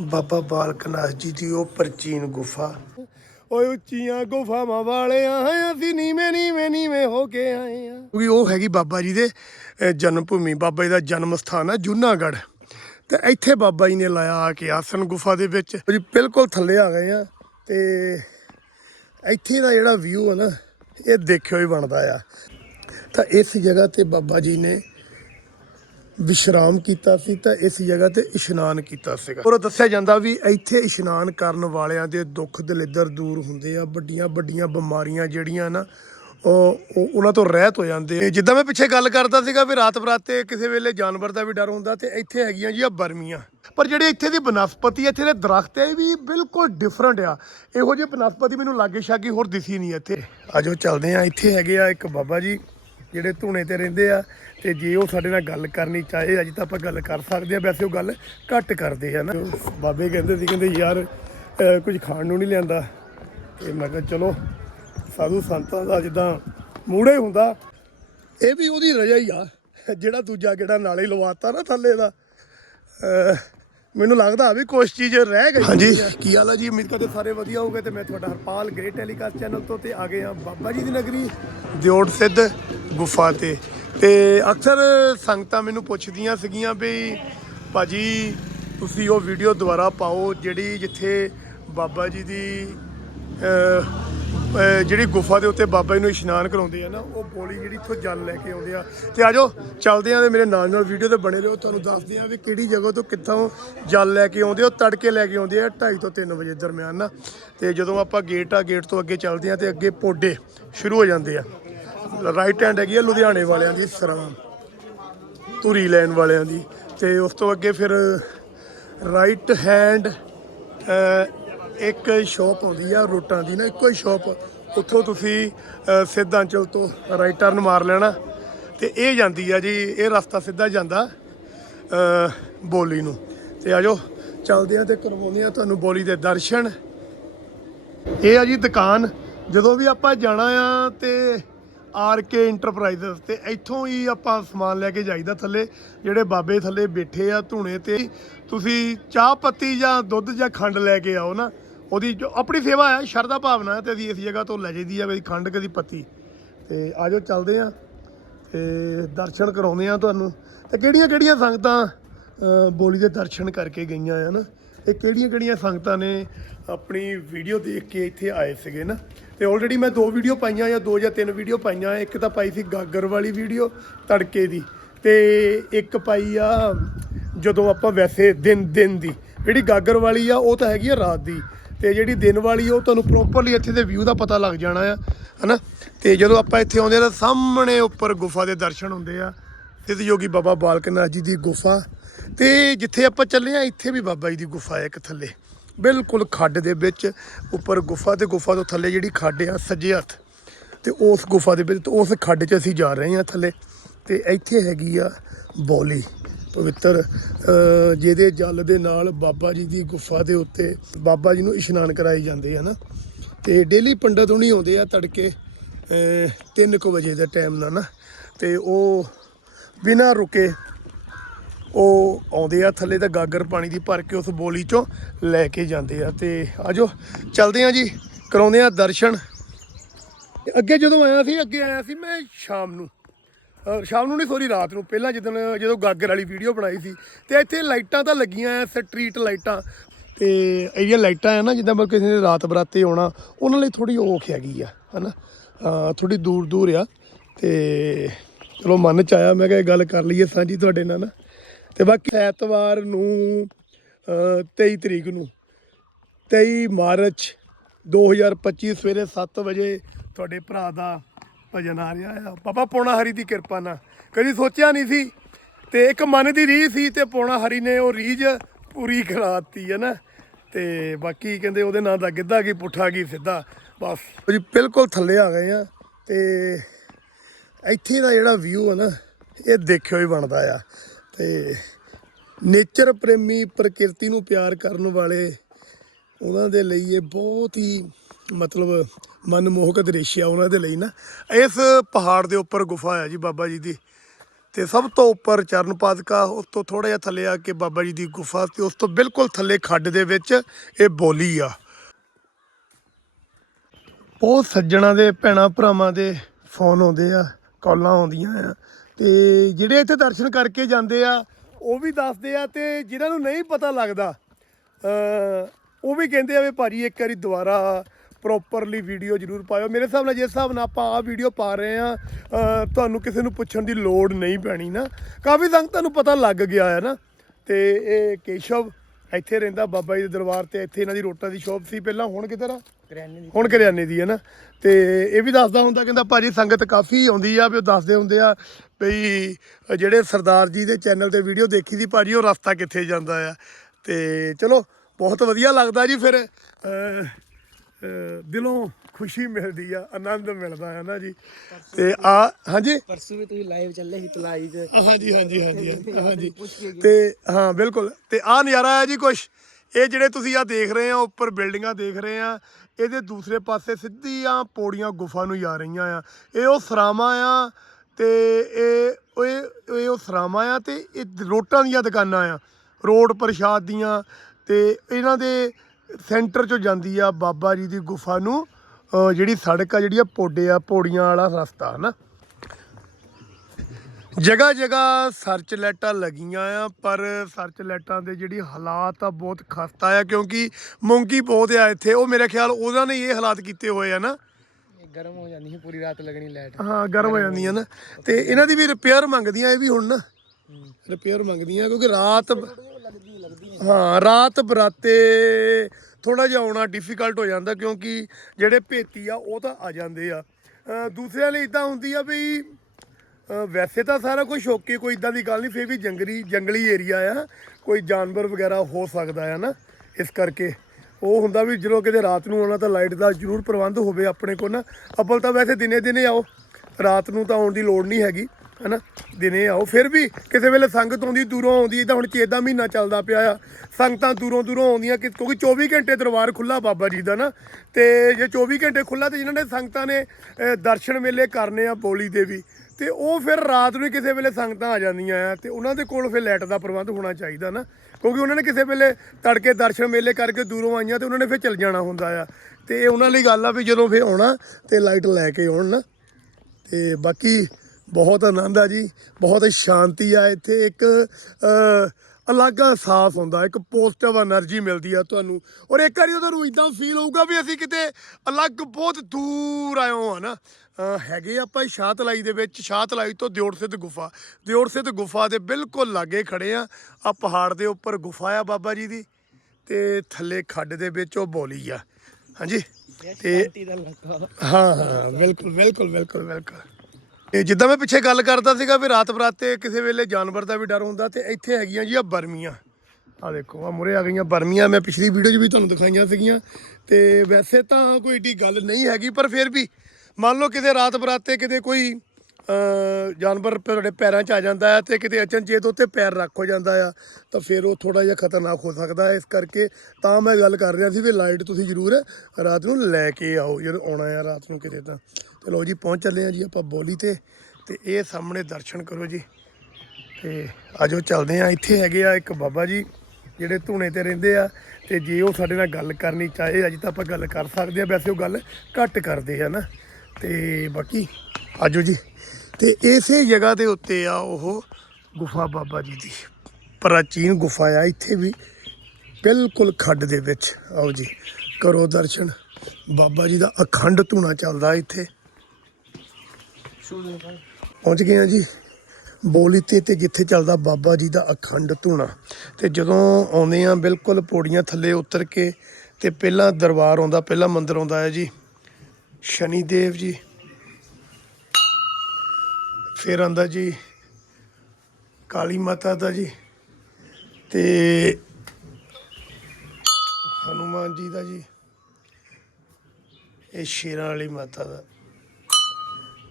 ਬਾਬਾ ਬਾਲਕ ਨਾਥ ਜੀ ਦੀ ਉਹ ਪ੍ਰਾਚੀਨ ਗੁਫਾ। ਓਏ ਉੱਚੀਆਂ ਗੁਫਾਵਾਂ ਵਾਲਿਆਂ ਅਸੀਂ ਨੀਵੇਂ ਨੀਵੇਂ ਨੀਵੇਂ ਹੋ ਕੇ ਆਏ ਆ। ਕਿਉਂਕਿ ਉਹ ਹੈਗੀ ਬਾਬਾ ਜੀ ਦੇ ਅਹ, ਜਨਮ ਭੂਮੀ ਬਾਬਾ ਜੀ ਦਾ ਜਨਮ ਸਥਾਨ ਆ ਜੂਨਾਗੜ੍ਹ। ਤੇ ਇੱਥੇ ਬਾਬਾ ਜੀ ਨੇ ਲਾਇਆ ਆ ਕੇ ਆਸਨ ਗੁਫਾ ਦੇ ਵਿੱਚ। ਜੀ ਬਿਲਕੁਲ ਥੱਲੇ ਆ ਗਏ ਆ ਤੇ ਇੱਥੇ ਦਾ ਜਿਹੜਾ ਵਿਊ ਆ ਨਾ ਇਹ ਦੇਖਿਓ ਹੀ ਬਣਦਾ ਆ। ਤਾਂ ਇਸ ਜਗ੍ਹਾ ਤੇ ਬਾਬਾ ਜੀ ਨੇ ਵਿਸ਼ਰਾਮ ਕੀਤਾ ਸੀ ਤਾਂ ਇਸ ਜਗ੍ਹਾ ਤੇ ਇਸ਼ਨਾਨ ਕੀਤਾ ਸੀਗਾ। ਔਰ ਦੱਸਿਆ ਜਾਂਦਾ ਵੀ ਇੱਥੇ ਇਸ਼ਨਾਨ ਕਰਨ ਵਾਲਿਆਂ ਦੇ ਦੁੱਖ ਦਲਿੱਦਰ ਦੂਰ ਹੁੰਦੇ ਆ ਵੱਡੀਆਂ ਵੱਡੀਆਂ ਬਿਮਾਰੀਆਂ ਜਿਹੜੀਆਂ ਨਾ, ਉਹ, ਉਹ- ਉਹਨਾਂ ਤੋਂ ਰਹਿਤ ਹੋ ਜਾਂਦੇ ਆ। ਜਿੱਦਾਂ ਮੈਂ ਪਿੱਛੇ ਗੱਲ ਕਰਦਾ ਸੀਗਾ ਵੀ ਰਾਤ ਬਰਾਤੇ ਕਿਸੇ ਵੇਲੇ ਜਾਨਵਰ ਦਾ ਵੀ ਡਰ ਹੁੰਦਾ ਤੇ ਇੱਥੇ ਹੈਗੀਆਂ ਜੀ ਆ ਬਰਮੀਆਂ। ਪਰ ਜਿਹੜੇ ਇੱਥੇ ਦੀ ਬਨਸਪਤੀ ਇੱਥੇ ਦੇ ਦਰਖਤ ਹੈ ਵੀ ਬਿਲਕੁਲ ਡਿਫਰੈਂਟ ਆ। ਇਹੋ ਜਿਹੀ ਬਨਸਪਤੀ ਮੈਨੂੰ ਲਾਗੇ ਛਾਗੇ ਹੋਰ ਦਿਸੀ ਨਹੀਂ ਇੱਥੇ। ਆਜੋ ਚੱਲਦੇ ਆ, ਇੱਥੇ ਹੈਗੇ ਆ ਇੱਕ ਬਾਬਾ ਜੀ, ਜਿਹੜੇ ਧੂਣੇ ਤੇ ਰਹਿੰਦੇ ਆ। ਤੇ ਜੇ ਉਹ ਸਾਡੇ ਨਾਲ ਗੱਲ ਕਰਨੀ ਚਾਹੇ ਅੱਜ ਤਾਂ ਆਪਾਂ ਗੱਲ ਕਰ ਸਕਦੇ ਆ ਵੈਸੇ ਉਹ ਗੱਲ ਘੱਟ ਕਰਦੇ ਆ ਨਾ। ਬਾਬੇ ਕਹਿੰਦੇ ਸੀ ਕਹਿੰਦੇ ਯਾਰ ਕੁਝ ਖਾਣ ਨੂੰ ਨਹੀਂ ਲਿਆਂਦਾ। ਤੇ ਮੈਂ ਕਿਹਾ ਚਲੋ ਸਾਧੂ ਸੰਤਾਂ ਦਾ ਜਿੱਦਾਂ ਮੂੜੇ ਹੁੰਦਾ ਇਹ ਵੀ ਉਹਦੀ ਰਜਾ ਹੀ ਆ। ਜਿਹੜਾ ਦੂਜਾ ਕਿਹੜਾ ਨਾਲੇ ਲਵਾਤਾ ਨਾ ਥੱਲੇ ਦਾ। ਮੈਨੂੰ ਲੱਗਦਾ ਵੀ ਕੁਛ ਚੀਜ਼ ਰਹਿ ਗਈ। ਹਾਂਜੀ। ਕੀ ਹਾਲ ਹੈ ਜੀ? ਉਮੀਦ ਕਰਦੇ ਸਾਰੇ ਵਧੀਆ ਹੋਗੇ ਤੇ ਮੈਂ ਤੁਹਾਡਾ ਹਰਪਾਲ ਗ੍ਰੇਟ ਟੈਲੀਕਾਸਟ ਚੈਨਲ ਤੋਂ ਤੇ ਆ ਗਏ ਆ ਬਾਬਾ ਜੀ ਦੀ ਨਗਰੀ। ਦਿਓੜ ਸਿੱਧ ਗੁਫਾ ਤੇ। ਤੇ ਅਕਸਰ ਸੰਗਤਾਂ ਮੈਨੂੰ ਪੁੱਛਦੀਆਂ ਸੀਗੀਆਂ ਵੀ ਭਾਜੀ ਤੁਸੀਂ ਉਹ ਵੀਡੀਓ ਦੁਬਾਰਾ ਪਾਓ ਜਿਹੜੀ ਜਿੱਥੇ ਬਾਬਾ ਜੀ ਦੀ ਜਿਹੜੀ ਗੁਫਾ ਦੇ ਉੱਤੇ ਬਾਬਾ ਜੀ ਨੂੰ ਇਸ਼ਨਾਨ ਕਰਾਉਂਦੇ ਆ ਨਾ, ਉਹ ਬੋਲੀ ਜਿਹੜੀ ਇੱਥੋਂ ਜਲ ਲੈ ਕੇ ਆਉਂਦੇ ਆ। ਤੇ ਆਜੋ ਚੱਲਦੇ ਆ ਤੇ ਮੇਰੇ ਨਾਲ ਨਾਲ ਵੀਡੀਓ ਤੇ ਬਣੇ ਰਹੋ, ਤੁਹਾਨੂੰ ਦੱਸਦੇ ਆ ਵੀ ਕਿਹੜੀ ਜਗ੍ਹਾ ਤੋਂ ਕਿੱਥੋਂ ਜਲ ਲੈ ਕੇ ਆਉਂਦੇ ਆ, ਉਹ ਤੜਕੇ ਲੈ ਕੇ ਆਉਂਦੇ ਆ 2:30 ਤੋਂ 3 ਵਜੇ ਦਰਮਿਆਨ ਨਾ। ਤੇ ਜਦੋਂ ਆਪਾਂ ਗੇਟ ਆ ਗੇਟ ਤੋਂ ਅੱਗੇ ਚੱਲਦੇ ਆ ਤੇ ਅੱਗੇ ਪੋਡੇ ਸ਼ੁਰੂ ਹੋ ਜਾਂਦੇ ਆ। ਰਾਈਟ ਹੈਂਡ ਹੈਗੀ ਆ ਲੁਧਿਆਣੇ ਵਾਲਿਆਂ ਦੀ ਸਰਾਂ ਧੂਰੀ ਲੈਣ ਵਾਲਿਆਂ ਦੀ। ਤੇ ਉਸ ਤੋਂ ਅੱਗੇ ਫਿਰ ਰਾਈਟ ਹੈਂਡ ਇੱਕ ਸ਼ਾਪ ਆਉਂਦੀ ਆ ਰੋਟਾਂ ਦੀ ਨਾ, ਇੱਕੋ ਹੀ ਸ਼ਾਪ ਉੱਥੋਂ ਤੁਸੀਂ ਸਿੱਧਾਂਚਲ ਤੋਂ ਰਾਈਟ ਟਰਨ ਮਾਰ ਲੈਣਾ। ਤੇ ਇਹ ਜਾਂਦੀ ਆ ਜੀ, ਇਹ ਰਸਤਾ ਸਿੱਧਾ ਜਾਂਦਾ ਬੋਲੀ ਨੂੰ। ਤੇ ਆਜੋ ਚੱਲਦੇ ਆ ਤੇ ਕਰਵਾਉਂਦੇ ਆ ਤੁਹਾਨੂੰ ਬੋਲੀ ਦੇ ਦਰਸ਼ਨ। ਇਹ ਆ ਜੀ ਦੁਕਾਨ। ਜਦੋਂ ਵੀ ਆਪਾਂ ਜਾਣਾ ਆ ਤੇ ਆਰ ਕੇ ਇੰਟਰਪ੍ਰਾਈਜ਼ਸ ਤੇ ਇੱਥੋਂ ਹੀ ਆਪਾਂ ਸਮਾਨ ਲੈ ਕੇ ਜਾਈਦਾ ਥੱਲੇ, ਜਿਹੜੇ ਬਾਬੇ ਥੱਲੇ ਬੈਠੇ ਆ, ਧੂਣੇ ਤੇ। ਤੁਸੀਂ ਚਾਹ ਪੱਤੀ ਜਾਂ ਦੁੱਧ ਜਾਂ ਖੰਡ ਲੈ ਕੇ ਆਓ ਨਾ, ਉਹਦੀ ਜੋ ਆਪਣੀ ਸੇਵਾ ਹੈ, ਸ਼ਰਧਾ ਭਾਵਨਾ ਹੈ ਤੇ ਅਸੀਂ ਇਸ ਜਗ੍ਹਾ ਤੋਂ ਲੈ ਜਾਈਦੀ ਆ ਕਦੀ ਖੰਡ ਕਦੀ ਪੱਤੀ। ਤੇ ਆਜੋ ਚੱਲਦੇ ਆ ਤੇ ਦਰਸ਼ਨ ਕਰਾਉਂਦੇ ਆ ਤੁਹਾਨੂੰ। ਤੇ ਕਿਹੜੀਆਂ ਕਿਹੜੀਆਂ ਸੰਗਤਾਂ ਬੋਲੀ ਦੇ ਦਰਸ਼ਨ ਕਰਕੇ ਗਈਆਂ ਆ ਨਾ? ਇਹ ਕਿਹੜੀਆਂ ਕਿਹੜੀਆਂ ਸੰਗਤਾਂ ਨੇ ਆਪਣੀ ਵੀਡੀਓ ਦੇਖ ਕੇ ਇੱਥੇ ਆਏ ਸੀਗੇ ਨਾ? ਤੇ ਆਲਰੇਡੀ ਮੈਂ ਦੋ ਵੀਡੀਓ ਪਾਈਆਂ ਜਾਂ ਦੋ ਜਾਂ ਤਿੰਨ ਵੀਡੀਓ ਪਾਈਆਂ। ਇੱਕ ਤਾਂ ਪਾਈ ਸੀ ਗਾਗਰ ਵਾਲੀ ਵੀਡੀਓ ਤੜਕੇ ਦੀ। ਤੇ ਇੱਕ ਪਾਈ ਆ ਜਦੋਂ ਆਪਾਂ ਵੈਸੇ ਦਿਨ ਦਿਨ ਦੀ। ਜਿਹੜੀ ਗਾਗਰ ਵਾਲੀ ਆ ਉਹ ਤਾਂ ਹੈਗੀ ਆ ਰਾਤ ਦੀ। ਤੇ ਜਿਹੜੀ ਦਿਨ ਵਾਲੀ ਆ, ਉਹ ਤੁਹਾਨੂੰ ਪ੍ਰੋਪਰਲੀ ਇੱਥੇ ਦੇ ਵਿਊ ਦਾ ਪਤਾ ਲੱਗ ਜਾਣਾ ਆ ਹਨਾ? ਤੇ ਜਦੋਂ ਆਪਾਂ ਇੱਥੇ ਆਉਂਦੇ ਆ ਤਾਂ ਸਾਹਮਣੇ ਉੱਪਰ ਗੁਫਾ ਦੇ ਦਰਸ਼ਨ ਹੁੰਦੇ ਆ। ਸਿੱਧ ਯੋਗੀ ਬਾਬਾ ਬਾਲਕ ਨਾਥ ਜੀ ਦੀ ਗੁਫਾ। ਤੇ ਜਿੱਥੇ ਆਪਾਂ ਚੱਲੇ ਆ ਇੱਥੇ ਵੀ ਬਾਬਾ ਜੀ ਦੀ ਗੁਫਾ ਹੈ ਇੱਕ ਥੱਲੇ। ਬਿਲਕੁਲ ਖੱਡ ਦੇ ਵਿੱਚ ਉੱਪਰ ਗੁਫਾ ਤੇ ਗੁਫਾ ਤੋਂ ਥੱਲੇ ਜਿਹੜੀ ਖੱਡ ਆ ਸੱਜੇ ਹੱਥ ਤੇ ਉਸ ਗੁਫਾ ਦੇ ਵਿੱਚ ਉਸ ਖੱਡ 'ਚ ਅਸੀਂ ਜਾ ਰਹੇ ਹਾਂ ਥੱਲੇ ਤੇ ਇੱਥੇ ਹੈਗੀ ਆ ਬੌਲੀ ਪਵਿੱਤਰ ਜਿਹਦੇ ਜਲ ਦੇ ਨਾਲ ਬਾਬਾ ਜੀ ਦੀ ਗੁਫਾ ਦੇ ਉੱਤੇ ਬਾਬਾ ਜੀ ਨੂੰ ਇਸ਼ਨਾਨ ਕਰਾਏ ਜਾਂਦੇ ਆ ਨਾ। ਤੇ ਡੇਲੀ ਪੰਡਤ ਹੁਣੀ ਆਉਂਦੇ ਆ ਤੜਕੇ 3:00 ਵਜੇ ਦੇ ਟਾਈਮ ਨਾਲ ਨਾ। ਤੇ ਉਹ ਬਿਨਾਂ ਰੁਕੇ ਉਹ ਆਉਂਦੇ ਆ ਥੱਲੇ ਤਾਂ ਗਾਗਰ ਪਾਣੀ ਦੀ ਭਰ ਕੇ ਉਸ ਬੋਲੀ ਚੋਂ ਲੈ ਕੇ ਜਾਂਦੇ ਆ ਤੇ ਆਜੋ, ਚੱਲਦੇ ਆ ਜੀ, ਕਰਾਉਂਦੇ ਆ ਦਰਸ਼ਨ। ਅੱਗੇ ਜਦੋਂ ਆਇਆ ਸੀ, ਅੱਗੇ ਆਇਆ ਸੀ ਮੈਂ ਸ਼ਾਮ ਨੂੰ। ਸ਼ਾਮ ਨੂੰ ਨਹੀਂ ਸੋਰੀ ਰਾਤ ਨੂੰ। ਪਹਿਲਾਂ ਜਦੋਂ ਜਦੋਂ ਗਾਗਰ ਵਾਲੀ ਵੀਡੀਓ ਬਣਾਈ ਸੀ ਤੇ ਇੱਥੇ ਲਾਈਟਾਂ ਤਾਂ ਲੱਗੀਆਂ ਆ ਸਟਰੀਟ ਲਾਈਟਾਂ। ਤੇ ਇਹ ਲਾਈਟਾਂ ਆ ਨਾ, ਜਿੱਦਾਂ ਮਤਲਬ ਕਿਸੇ ਨੇ ਰਾਤ ਬਰਾਤੇ ਆਉਣਾ, ਉਹਨਾਂ ਲਈ ਥੋੜੀ ਔਖ ਹੈਗੀ ਆ, ਹਨਾ? ਥੋੜੀ ਦੂਰ ਦੂਰ ਆ। ਤੇ ਚਲੋ ਮਨ ਚ ਆਇਆ, ਮੈਂ ਕਿਹਾ ਇਹ ਗੱਲ ਕਰ ਲਈਏ ਸਾਂਝੀ ਤੁਹਾਡੇ ਨਾਲ ਨਾ। ਤੇ ਬਾਕੀ ਐਤਵਾਰ ਨੂੰ, ਅਹ 23 ਤਰੀਕ ਨੂੰ 23 ਮਾਰਚ 2025 ਸਵੇਰੇ 7 ਵਜੇ ਤੁਹਾਡੇ ਭਰਾ ਦਾ ਭਜਨ ਆ ਰਿਹਾ ਆ। ਬਾਬਾ ਪੋਣਾ ਹਰੀ ਦੀ ਕਿਰਪਾ ਨਾਲ। ਕਦੀ ਸੋਚਿਆ ਨਹੀਂ ਸੀ ਤੇ ਇੱਕ ਮਨ ਦੀ ਰੀਝ ਸੀ ਤੇ ਪੋਣਾ ਹਰੀ ਨੇ ਉਹ ਰੀਝ ਪੂਰੀ ਕਰਾਤੀ ਹੈ ਨਾ। ਤੇ ਬਾਕੀ ਕਹਿੰਦੇ ਉਹਦੇ ਨਾਂ ਦਾ ਗਿੱਧਾ ਕੀ ਪੁੱਠਾ ਕੀ ਸਿੱਧਾ, ਬਸ। ਜੀ, ਬਿਲਕੁਲ ਥੱਲੇ ਆ ਗਏ ਆ ਤੇ ਇੱਥੇ ਦਾ ਜਿਹੜਾ ਵਿਊ ਹੈ ਨਾ, ਇਹ ਦੇਖਿਓ ਹੀ ਬਣਦਾ ਆ। ਤੇ ਨੇਚਰ ਪ੍ਰੇਮੀ ਪ੍ਰਕਿਰਤੀ ਨੂੰ ਪਿਆਰ ਕਰਨ ਵਾਲੇ ਉਹਨਾਂ ਦੇ ਲਈ ਇਹ ਬਹੁਤ ਹੀ ਮਤਲਬ ਮਨਮੋਹਕ ਦ੍ਰਿਸ਼ ਆ ਉਹਨਾਂ ਦੇ ਲਈ ਨਾ। ਇਸ ਪਹਾੜ ਦੇ ਉੱਪਰ ਗੁਫਾ ਆ ਜੀ ਬਾਬਾ ਜੀ ਦੀ। ਤੇ ਸਭ ਤੋਂ ਉੱਪਰ ਚਰਨ ਪਾਦਕਾ, ਉਸ ਤੋਂ ਥੋੜਾ ਜਿਹਾ ਥੱਲੇ ਆ ਕੇ ਬਾਬਾ ਜੀ ਦੀ ਗੁਫਾ ਤੇ ਉਸ ਤੋਂ ਬਿਲਕੁਲ ਥੱਲੇ ਖੱਡ ਦੇ ਵਿੱਚ ਇਹ ਬੋਲੀ ਆ। ਬਹੁਤ ਸੱਜਣਾ ਦੇ, ਭੈਣਾ ਭਰਾਵਾਂ ਦੇ ਫੋਨ ਆਉਂਦੇ ਆ, ਕਾਲਾਂ ਆਉਂਦੀਆਂ ਆ। ਤੇ ਜਿਹੜੇ ਇੱਥੇ ਦਰਸ਼ਨ ਕਰਕੇ ਜਾਂਦੇ ਆ, ਉਹ ਵੀ ਦੱਸਦੇ ਆ ਤੇ ਜਿਨ੍ਹਾਂ ਨੂੰ ਨਹੀਂ ਪਤਾ ਲੱਗਦਾ ਉਹ ਵੀ ਕਹਿੰਦੇ ਆ ਵੀ ਭਾਜੀ ਇੱਕ ਵਾਰੀ ਦੁਬਾਰਾ ਪ੍ਰੋਪਰਲੀ ਵੀਡੀਓ ਜ਼ਰੂਰ ਪਾਇਓ। ਮੇਰੇ ਹਿਸਾਬ ਨਾਲ ਜਿਸ ਹਿਸਾਬ ਨਾਲ ਆਪਾਂ ਆ ਵੀਡੀਓ ਪਾ ਰਹੇ ਆ ਤੁਹਾਨੂੰ ਕਿਸੇ ਨੂੰ ਪੁੱਛਣ ਦੀ ਲੋੜ ਨਹੀਂ ਪੈਣੀ ਨਾ। ਕਾਫੀ ਸੰਗਤਾਂ ਨੂੰ ਪਤਾ ਲੱਗ ਗਿਆ ਹੈ ਨਾ। ਤੇ ਇਹ ਕੇਸ਼ਵ ਇੱਥੇ ਰਹਿੰਦਾ ਬਾਬਾ ਜੀ ਦੇ ਦਰਬਾਰ ਤੇ, ਇੱਥੇ ਇਹਨਾਂ ਦੀ ਰੋਟਾਂ ਦੀ ਸ਼ੌਪ ਸੀ ਪਹਿਲਾਂ, ਹੁਣ ਕਿਧਰ ਆ? ਕਰਿਆਨੇ ਦੀ ਹੁਣ ਕਰਿਆਨੇ ਦੀ ਹੈ ਨਾ। ਤੇ ਇਹ ਵੀ ਦੱਸਦਾ ਹੁੰਦਾ ਕਹਿੰਦਾ ਭਾਜੀ ਸੰਗਤ ਕਾਫੀ ਆਉਂਦੀ ਆ ਵੀ ਉਹ ਦੱਸਦੇ ਹੁੰਦੇ ਆ ਅ ਜਿਹੜੇ ਸਰਦਾਰ ਜੀ ਦੇ ਚੈਨਲ ਤੇ ਵੀਡੀਓ ਦੇਖੀ ਸੀ ਭਾਜੀ ਉਹ ਰਸਤਾ ਕਿੱਥੇ ਜਾਂਦਾ ਆ। ਤੇ ਚਲੋ ਬਹੁਤ ਵਧੀਆ ਲੱਗਦਾ ਜੀ ਫਿਰ ਦਿਲੋਂ ਖੁਸ਼ੀ ਮਿਲਦੀ ਆ ਆਨੰਦ ਮਿਲਦਾ ਹੈ ਨਾ ਜੀ। ਤੇ ਆ ਹਾਂਜੀ? ਪਰਸੋਂ ਵੀ ਤੁਸੀਂ ਲਾਈਵ ਚੱਲੇ ਸੀ ਤਲਾਈ ਤੇ ਹਾਂਜੀ ਹਾਂਜੀ ਹਾਂਜੀ ਹਾਂਜੀ ਤੇ ਹਾਂ ਬਿਲਕੁਲ। ਤੇ ਆ ਨਜ਼ਾਰਾ ਹੈ ਜੀ ਕੁਛ। ਇਹ ਜਿਹੜੇ ਤੁਸੀਂ ਆ ਦੇਖ ਰਹੇ ਆ, ਉੱਪਰ ਬਿਲਡਿੰਗਾਂ ਦੇਖ ਰਹੇ ਆ, ਇਹਦੇ ਦੂਸਰੇ ਪਾਸੇ ਸਿੱਧੀਆਂ ਪੌੜੀਆਂ ਗੁਫਾ ਨੂੰ ਜਾ ਰਹੀਆਂ ਆ। ਇਹ ਉਹ ਸਰਾਵਾਂ ਆ ਤੇ ਇਹ ਇਹ ਉਹ ਸਰਾਵਾਂ ਆ ਤੇ ਇਹ ਰੋਟਾਂ ਦੀਆਂ ਦੁਕਾਨਾਂ ਆ, ਰੋਡ ਪ੍ਰਸ਼ਾਦ ਦੀਆਂ ਤੇ ਇਹਨਾਂ ਦੇ ਸੈਂਟਰ ਚੋਂ ਜਾਂਦੀ ਆ ਬਾਬਾ ਜੀ ਦੀ ਗੁਫਾ ਨੂੰ ਜਿਹੜੀ ਸੜਕ ਆ, ਜਿਹੜੀ ਆ ਪੋਡੇ ਆ, ਪੌੜੀਆਂ ਵਾਲਾ ਰਸਤਾ, ਹਨਾ? ਜਗ੍ਹਾ ਜਗ੍ਹਾ ਸਰਚ ਲਾਈਟਾਂ ਲੱਗੀਆਂ ਆ ਪਰ ਸਰਚ ਲਾਈਟਾਂ ਦੇ ਜਿਹੜੀ ਹਾਲਾਤ ਆ ਬਹੁਤ ਖਸਤਾ ਆ ਕਿਉਂਕਿ ਮੌਂਕੀ ਬਹੁਤ ਆ ਇੱਥੇ। ਉਹ ਮੇਰੇ ਖਿਆਲ ਉਹਨਾਂ ਨੇ ਇਹ ਹਾਲਾਤ ਕੀਤੇ ਹੋਏ ਆ ਨਾ। ਗਰਮ ਹੋ ਜਾਂਦੀ ਹੈ ਪੂਰੀ ਰਾਤ ਲੱਗਣੀ ਲਾਈਟ। ਹਾਂ ਗਰਮ ਹੋ ਜਾਂਦੀਆਂ ਨਾ। ਤੇ ਇਹਨਾਂ ਦੀ ਵੀ ਰਿਪੇਅਰ ਮੰਗਦੀਆਂ ਇਹ ਵੀ ਹੁਣ ਨਾ। ਰਿਪੇਅਰ ਮੰਗਦੀਆਂ ਕਿਉਂਕਿ ਰਾਤ ਹਾਂ ਰਾਤ ਬਰਾਤੇ ਥੋੜਾ ਜਿਹਾ ਆਉਣਾ ਡਿਫਿਕਲਟ ਹੋ ਜਾਂਦਾ ਕਿਉਂਕਿ ਜਿਹੜੇ ਭੇਤੀ ਆ ਉਹ ਤਾਂ ਆ ਜਾਂਦੇ ਆ। ਦੂਸਰਿਆਂ ਲਈ ਇਦਾਂ ਹੁੰਦੀ ਆ ਵੀ ਵੈਸੇ ਤਾਂ ਸਾਰਾ ਕੁਝ ਓਕੇ, ਕੋਈ ਇਦਾਂ ਦੀ ਗੱਲ ਨਹੀਂ, ਫੇਰ ਵੀ ਜੰਗਲੀ ਜੰਗਲੀ ਏਰੀਆ ਆ। ਕੋਈ ਜਾਨਵਰ ਵਗੈਰਾ ਹੋ ਸਕਦਾ ਆ ਨਾ, ਇਸ ਕਰਕੇ। ਉਹ ਹੁੰਦਾ ਵੀ ਜਦੋਂ ਕਿਤੇ ਰਾਤ ਨੂੰ ਆਉਣਾ ਤਾਂ ਲਾਈਟ ਦਾ ਜ਼ਰੂਰ ਪ੍ਰਬੰਧ ਹੋਵੇ ਆਪਣੇ ਕੋਲ ਨਾ। ਅੱਬਲ ਤਾਂ ਵੈਸੇ ਦਿਨੇ ਦਿਨੇ ਆਓ, ਰਾਤ ਨੂੰ ਤਾਂ ਆਉਣ ਦੀ ਲੋੜ ਨਹੀਂ ਹੈਗੀ, ਹਨਾ? ਦਿਨੇ ਆਓ, ਫਿਰ ਵੀ ਕਿਸੇ ਵੇਲੇ ਸੰਗਤ ਆਉਂਦੀ, ਦੂਰੋਂ ਆਉਂਦੀ ਤਾਂ ਹੁਣ ਚੇਤ ਮਹੀਨਾ ਚੱਲਦਾ ਪਿਆ ਆ। ਸੰਗਤਾਂ ਦੂਰੋਂ ਦੂਰੋਂ ਆਉਂਦੀਆਂ, ਕਿ- ਕਿਉਂਕਿ 24 ਘੰਟੇ ਦਰਬਾਰ ਖੁੱਲਾ ਬਾਬਾ ਜੀ ਦਾ ਨਾ। ਤੇ ਜੇ 24 ਘੰਟੇ ਖੁੱਲਾ ਤੇ ਜਿਨ੍ਹਾਂ ਨੇ ਸੰਗਤਾਂ ਨੇ ਦਰਸ਼ਨ ਮੇਲੇ ਕਰਨੇ ਆ ਬੋਲੀ ਦੇ ਵੀ ਤੇ ਉਹ ਫਿਰ ਰਾਤ ਨੂੰ ਕਿਸੇ ਵੇਲੇ ਸੰਗਤਾਂ ਆ ਜਾਂਦੀਆਂ ਆ ਤੇ ਉਹਨਾਂ ਦੇ ਕੋਲ ਫਿਰ ਲਾਈਟ ਦਾ ਪ੍ਰਬੰਧ ਹੋਣਾ ਚਾਹੀਦਾ ਨਾ। ਕਿਉਂਕਿ ਉਹਨਾਂ ਨੇ ਕਿਸੇ ਵੇਲੇ ਤੜਕੇ ਦਰਸ਼ਨ ਮੇਲੇ ਕਰਕੇ ਦੂਰੋਂ ਆਈਆਂ ਤੇ ਉਹਨਾਂ ਨੇ ਫਿਰ ਚੱਲ ਜਾਣਾ ਹੁੰਦਾ ਆ। ਤੇ ਇਹ ਉਹਨਾਂ ਲਈ ਗੱਲ ਆ ਵੀ ਜਦੋਂ ਫਿਰ ਆਉਣਾ ਤੇ ਲਾਈਟ ਲੈ ਕੇ ਆਉਣ ਨਾ। ਤੇ ਬਾਕੀ ਬਹੁਤ ਆਨੰਦ ਆ ਜੀ, ਬਹੁਤ ਸ਼ਾਂਤੀ ਆ ਇੱਥੇ। ਇੱਕ ਅਲੱਗ ਅਹਿਸਾਸ ਹੁੰਦਾ, ਇੱਕ ਪੋਜ਼ਿਟਿਵ એનર્ਜੀ ਮਿਲਦੀ ਆ ਤੁਹਾਨੂੰ। ਔਰ ਇੱਕ ਵਾਰੀ ਉਹ ਤੁਹਾਨੂੰ ਇਦਾਂ ਫੀਲ ਹੋਊਗਾ ਵੀ ਅਸੀਂ ਕਿਤੇ ਅਲੱਗ ਬਹੁਤ ਦੂਰ ਆਏ ਹੋ ਨਾ। ਹੈਗੇ ਆਪਾਂ ਸ਼ਾਹਤਲਾਈ ਦੇ ਵਿੱਚ ਸ਼ਾਹਤਲਾਈ ਤੋਂ ਦਿਓੜ ਸਿੱਧ ਗੁਫਾ। ਦਿਓੜ ਸਿੱਧ ਗੁਫਾ ਦੇ ਬਿਲਕੁਲ ਲਾਗੇ ਖੜੇ ਆ। ਆ ਪਹਾੜ ਦੇ ਉੱਪਰ ਗੁਫਾ ਆ ਬਾਬਾ ਜੀ ਦੀ ਤੇ ਥੱਲੇ ਖੱਡ ਦੇ ਵਿੱਚ ਉਹ ਬੋਲੀ ਆ। ਹਾਂਜੀ? ਤੇ ਹਾਂ ਹਾਂ ਬਿਲਕੁਲ ਬਿਲਕੁਲ ਬਿਲਕੁਲ ਬਿਲਕੁਲ। ਇਹ ਜਿੱਦਾਂ ਮੈਂ ਪਿੱਛੇ ਗੱਲ ਕਰਦਾ ਸੀਗਾ ਵੀ ਰਾਤ ਬਰਾਤੇ ਕਿਸੇ ਵੇਲੇ ਜਾਨਵਰ ਦਾ ਵੀ ਡਰ ਹੁੰਦਾ ਤੇ ਇੱਥੇ ਹੈਗੀਆਂ ਜੀ ਆ ਬਰਮੀਆਂ। ਆ ਦੇਖੋ ਆ ਮੁਰੇ ਆ ਗਈਆਂ ਬਰਮੀਆਂ। ਮੈਂ ਪਿਛਲੀ ਵੀਡੀਓ 'ਚ ਵੀ ਤੁਹਾਨੂੰ ਦਿਖਾਈਆਂ ਸੀਗੀਆਂ। ਤੇ ਵੈਸੇ ਤਾਂ ਕੋਈ ਏਡੀ ਗੱਲ ਨਹੀਂ ਹੈਗੀ ਪਰ ਫਿਰ ਵੀ ਮੰਨ ਲਓ ਕਿਤੇ ਰਾਤ ਬਰਾਤੇ ਕਿਤੇ ਕੋਈ ਜਾਨਵਰ ਤੁਹਾਡੇ ਪੈਰਾਂ 'ਚ ਆ ਜਾਂਦਾ ਹੈ ਤੇ ਕਿਤੇ ਅਚਨਚੇਤ ਉੱਤੇ ਪੈਰ ਰੱਖ ਹੋ ਜਾਂਦਾ ਆ, ਤਾਂ ਫਿਰ ਉਹ ਥੋੜਾ ਜਿਹਾ ਖਤਰਨਾਕ ਹੋ ਸਕਦਾ ਹੈ। ਇਸ ਕਰਕੇ ਤਾਂ ਮੈਂ ਗੱਲ ਕਰ ਰਿਹਾ ਸੀ ਵੀ ਲਾਈਟ ਤੁਸੀਂ ਜ਼ਰੂਰ ਰਾਤ ਨੂੰ ਲੈ ਕੇ ਆਓ, ਜਦੋਂ ਆਉਣਾ ਆ ਰਾਤ ਨੂੰ ਕਿਤੇ ਤਾਂ। ਚਲੋ ਜੀ, ਪਹੁੰਚ ਚੱਲੇ ਆ ਜੀ ਆਪਾਂ ਬੋਲੀ ਤੇ ਤੇ ਇਹ ਸਾਹਮਣੇ ਦਰਸ਼ਨ ਕਰੋ ਜੀ। ਤੇ ਆਜੋ ਚੱਲਦੇ ਆ, ਇੱਥੇ ਹੈਗੇ ਆ ਇੱਕ ਬਾਬਾ ਜੀ, ਜਿਹੜੇ ਧੂਣੇ ਤੇ ਰਹਿੰਦੇ ਆ, ਤੇ ਜੇ ਉਹ ਸਾਡੇ ਨਾਲ ਗੱਲ ਕਰਨੀ ਚਾਹੇ, ਅੱਜ ਤਾਂ ਆਪਾਂ ਗੱਲ ਕਰ ਸਕਦੇ ਆ, ਵੈਸੇ ਉਹ ਗੱਲ ਘੱਟ ਕਰਦੇ ਆ ਨਾ। ਤੇ ਬਾਕੀ ਆਜੋ ਜੀ। ਤੇ ਇਸੇ ਜਗ੍ਹਾ ਦੇ ਉੱਤੇ ਆ ਉਹ ਗੁਫਾ ਬਾਬਾ ਜੀ ਦੀ। ਪ੍ਰਾਚੀਨ ਗੁਫਾ ਆ, ਇੱਥੇ ਵੀ ਬਿਲਕੁਲ ਖੱਡ ਦੇ ਵਿੱਚ। ਆਓ ਜੀ, ਕਰੋ ਦਰਸ਼ਨ। ਬਾਬਾ ਜੀ ਦਾ ਅਖੰਡ ਧੂਣਾ ਚੱਲਦਾ ਇੱਥੇ। ਪਹੁੰਚ ਗਏ ਆ ਜੀ। ਬੋਲੀ ਤੇ ਤੇ ਜਿੱਥੇ ਚੱਲਦਾ ਬਾਬਾ ਜੀ ਦਾ ਅਖੰਡ ਧੂਣਾ। ਤੇ ਜਦੋਂ ਆਉਂਦੇ ਆ, ਬਿਲਕੁਲ ਪੌੜੀਆਂ ਥੱਲੇ ਉਤਰ ਕੇ ਤੇ ਪਹਿਲਾਂ ਦਰਬਾਰ ਆਉਂਦਾ, ਪਹਿਲਾ ਮੰਦਿਰ ਆਉਂਦਾ ਹੈ ਜੀ। ਸ਼ਨੀ ਦੇਵ ਜੀ। ਫਿਰ ਆਂਦਾ ਜੀ ਕਾਲੀ ਮਾਤਾ ਦਾ ਜੀ ਤੇ ਹਨੂਮਾਨ ਜੀ ਦਾ ਜੀ। ਇਹ ਸ਼ੇਰਾਂ ਵਾਲੀ ਮਾਤਾ ਦਾ।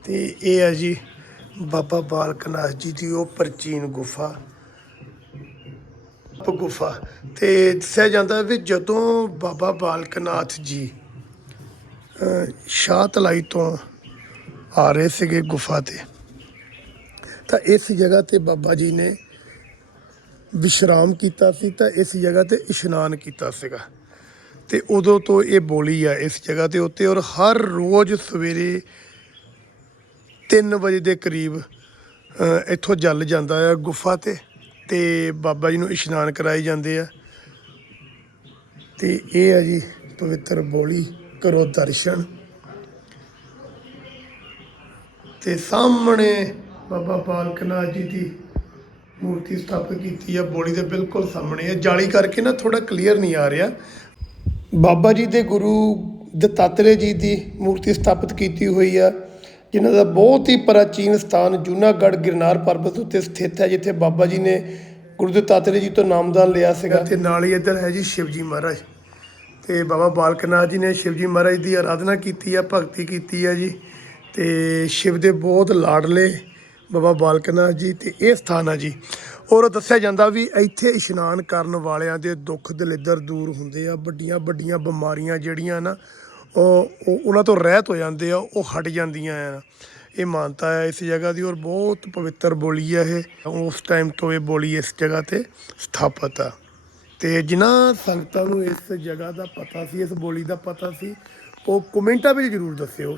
ਤੇ ਇਹ ਹੈ ਜੀ ਬਾਬਾ ਬਾਲਕ ਨਾਥ ਜੀ ਦੀ ਉਹ ਪ੍ਰਾਚੀਨ ਗੁਫਾ। ਗੁਫਾ ਤੇ ਦੱਸਿਆ ਜਾਂਦਾ ਵੀ ਜਦੋਂ ਬਾਬਾ ਬਾਲਕ ਨਾਥ ਜੀ ਸ਼ਾਹ ਤਲਾਈ ਤੋਂ ਆ ਰਹੇ ਸੀਗੇ ਗੁਫਾ ਤੇ। ਤਾਂ ਇਸ ਜਗ੍ਹਾ ਤੇ ਬਾਬਾ ਜੀ ਨੇ ਵਿਸ਼ਰਾਮ ਕੀਤਾ ਸੀ, ਤਾਂ ਇਸ ਜਗ੍ਹਾ ਤੇ ਇਸ਼ਨਾਨ ਕੀਤਾ ਸੀਗਾ। ਤੇ ਉਦੋਂ ਤੋਂ ਇਹ ਬੋਲੀ ਆ ਇਸ ਜਗ੍ਹਾ ਤੇ ਉੱਤੇ ਔਰ ਹਰ ਰੋਜ਼ ਸਵੇਰੇ 3 ਵਜੇ ਦੇ ਕਰੀਬ ਇੱਥੋਂ ਜਲ ਜਾਂਦਾ ਆ ਗੁਫਾ ਤੇ ਤੇ ਬਾਬਾ ਜੀ ਨੂੰ ਇਸ਼ਨਾਨ ਕਰਾਏ ਜਾਂਦੇ ਆ। ਤੇ ਇਹ ਆ ਜੀ ਪਵਿੱਤਰ ਬੋਲੀ। ਕਰੋ ਦਰਸ਼ਨ। ਤੇ ਸਾਹਮਣੇ ਬਾਬਾ ਬਾਲਕਨਾਥ ਜੀ ਦੀ ਮੂਰਤੀ ਸਥਾਪਿਤ ਕੀਤੀ ਆ, ਬੋਲੀ ਦੇ ਬਿਲਕੁਲ ਸਾਹਮਣੇ ਹੈ ਜਾਲੀ ਕਰਕੇ ਨਾ ਥੋੜਾ ਕਲੀਅਰ ਨਹੀਂ ਆ ਰਿਹਾ। ਬਾਬਾ ਜੀ ਦੇ ਗੁਰੂ ਦਤਾਤਰੇ ਜੀ ਦੀ ਮੂਰਤੀ ਸਥਾਪਿਤ ਕੀਤੀ ਹੋਈ ਆ, ਜਿਨ੍ਹਾਂ ਦਾ ਬਹੁਤ ਹੀ ਪ੍ਰਾਚੀਨ ਸਥਾਨ ਜੂਨਾਗੜ੍ਹ ਗਿਰਨਾਰ ਪਰਬਤ ਉੱਤੇ ਸਥਿਤ ਹੈ, ਜਿੱਥੇ ਬਾਬਾ ਜੀ ਨੇ ਗੁਰੂ ਦਤਾਤਰੇ ਜੀ ਤੋਂ ਨਾਮਦਾਨ ਲਿਆ ਸੀਗਾ। ਤੇ ਨਾਲ ਹੀ ਇੱਧਰ ਹੈ ਜੀ ਸ਼ਿਵਜੀ ਮਹਾਰਾਜ। ਤੇ ਬਾਬਾ ਬਾਲਕ ਨਾਥ ਜੀ ਨੇ ਸ਼ਿਵਜੀ ਮਹਾਰਾਜ ਦੀ ਆਰਾਧਨਾ ਕੀਤੀ ਆ, ਭਗਤੀ ਕੀਤੀ ਆ ਜੀ। ਤੇ ਸ਼ਿਵ ਦੇ ਬਹੁਤ ਲਾਡਲੇ ਬਾਬਾ ਬਾਲਕ ਨਾਥ ਜੀ ਤੇ ਇਹ ਸਥਾਨ ਆ ਜੀ। ਔਰ ਦੱਸਿਆ ਜਾਂਦਾ ਵੀ ਇੱਥੇ ਇਸ਼ਨਾਨ ਕਰਨ ਵਾਲਿਆਂ ਦੇ ਦੁੱਖ ਦਲਿੱਦਰ ਦੂਰ ਹੁੰਦੇ ਆ, ਵੱਡੀਆਂ ਵੱਡੀਆਂ ਬਿਮਾਰੀਆਂ ਜਿਹੜੀਆਂ ਨਾ, ਉਹ ਉਹ- ਉਹਨਾਂ ਤੋਂ ਰਹਿਤ ਹੋ ਜਾਂਦੇ ਆ, ਉਹ ਹਟ ਜਾਂਦੀਆਂ ਆ। ਇਹ ਮਾਨਤਾ ਹੈ ਇਸ ਜਗ੍ਹਾ ਦੀ ਔਰ ਬਹੁਤ ਪਵਿੱਤਰ ਬੋਲੀ ਹੈ ਇਹ। ਉਸ ਟਾਈਮ ਤੋਂ ਇਹ ਬੋਲੀ ਇਸ ਜਗ੍ਹਾ ਤੇ ਸਥਾਪਿਤ ਆ। ਤੇ ਜਿਨ੍ਹਾਂ ਸੰਗਤਾਂ ਨੂੰ ਇਸ ਜਗ੍ਹਾ ਦਾ ਪਤਾ ਸੀ, ਇਸ ਬੋਲੀ ਦਾ ਪਤਾ ਸੀ, ਉਹ ਕਮੈਂਟਾਂ ਵਿੱਚ ਜ਼ਰੂਰ ਦੱਸਿਓ।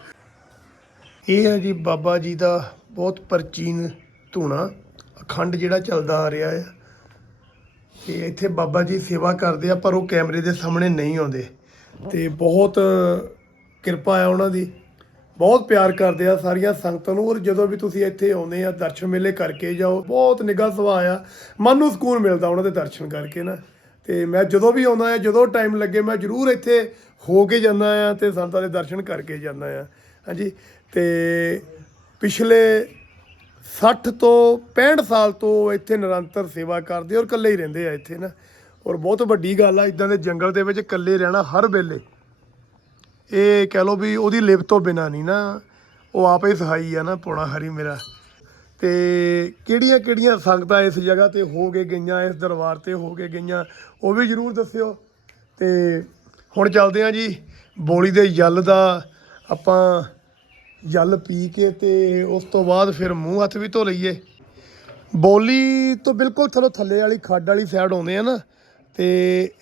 ਇਹ ਹੈ ਜੀ ਬਾਬਾ ਜੀ ਦਾ ਬਹੁਤ ਪ੍ਰਾਚੀਨ ਧੂਣਾ, ਅਖੰਡ ਜਿਹੜਾ ਚੱਲਦਾ ਆ ਰਿਹਾ ਹੈ ਤੇ ਇੱਥੇ ਬਾਬਾ ਜੀ ਸੇਵਾ ਕਰਦੇ ਆ, ਪਰ ਉਹ ਕੈਮਰੇ ਦੇ ਸਾਹਮਣੇ ਨਹੀਂ ਆਉਂਦੇ। ਤੇ ਬਹੁਤ ਕਿਰਪਾ ਆ ਉਹਨਾਂ ਦੀ। ਬਹੁਤ ਪਿਆਰ ਕਰਦੇ ਆ ਸਾਰੀਆਂ ਸੰਗਤਾਂ ਨੂੰ, ਔਰ ਜਦੋਂ ਵੀ ਤੁਸੀਂ ਇੱਥੇ ਆਉਂਦੇ ਆ, ਦਰਸ਼ਨ ਮੇਲੇ ਕਰਕੇ ਜਾਓ, ਬਹੁਤ ਨਿੱਘਾ ਸੁਭਾਅ ਆ। ਮਨ ਨੂੰ ਸਕੂਨ ਮਿਲਦਾ ਉਹਨਾਂ ਦੇ ਦਰਸ਼ਨ ਕਰਕੇ ਨਾ। ਤੇ ਮੈਂ ਜਦੋਂ ਵੀ ਆਉਂਦਾ ਆ ਜਦੋਂ ਟਾਈਮ ਲੱਗੇ, ਮੈਂ ਜ਼ਰੂਰ ਇੱਥੇ ਹੋ ਕੇ ਜਾਂਦਾ ਆ ਤੇ ਸੰਤਾਂ ਦੇ ਦਰਸ਼ਨ ਕਰਕੇ ਜਾਂਦਾ ਆ ਹਾਂਜੀ, ਤੇ ਪਿਛਲੇ 60 ਤੋਂ 65 ਸਾਲ ਤੋਂ ਇੱਥੇ ਨਿਰੰਤਰ ਸੇਵਾ ਕਰਦੇ ਔਰ ਇਕੱਲੇ ਹੀ ਰਹਿੰਦੇ ਆ ਇੱਥੇ ਨਾ। ਔਰ ਬਹੁਤ ਵੱਡੀ ਗੱਲ ਆ, ਇਦਾਂ ਦੇ ਜੰਗਲ ਦੇ ਵਿੱਚ ਇਕੱਲੇ ਰਹਿਣਾ ਹਰ ਵੇਲੇ। ਇਹ ਕਹਿ ਲਓ ਵੀ ਉਹਦੀ ਲਿਵ ਤੋਂ ਬਿਨਾ ਨਹੀਂ ਨਾ, ਉਹ ਆਪੇ ਹੀ ਸਹਾਈ ਆ ਨਾ ਪੌਣਾ ਹਰੀ ਮੇਰਾ। ਤੇ ਕਿਹੜੀਆਂ ਕਿਹੜੀਆਂ ਸੰਗਤਾਂ ਇਸ ਜਗ੍ਹਾ ਤੇ ਹੋ ਕੇ ਗਈਆਂ, ਇਸ ਦਰਬਾਰ ਤੇ ਹੋ ਕੇ ਗਈਆਂ, ਉਹ ਵੀ ਜਰੂਰ ਦੱਸਿਓ। ਤੇ ਹੁਣ ਚੱਲਦੇ ਆ ਜੀ, ਬੋਲੀ ਦੇ ਜਲ ਦਾ ਆਪਾਂ ਜਲ ਪੀ ਕੇ ਤੇ ਉਸ ਤੋਂ ਬਾਅਦ ਫਿਰ ਮੂੰਹ ਹੱਥ ਵੀ ਧੋ ਲਈਏ। ਬੋਲੀ ਤੋਂ ਬਿਲਕੁਲ ਥੱਲੋਂ ਥੱਲੇ ਵਾਲੀ ਖੱਡ ਵਾਲੀ ਸਾਈਡ ਆਉਂਦੇ ਆ ਨਾ ਤੇ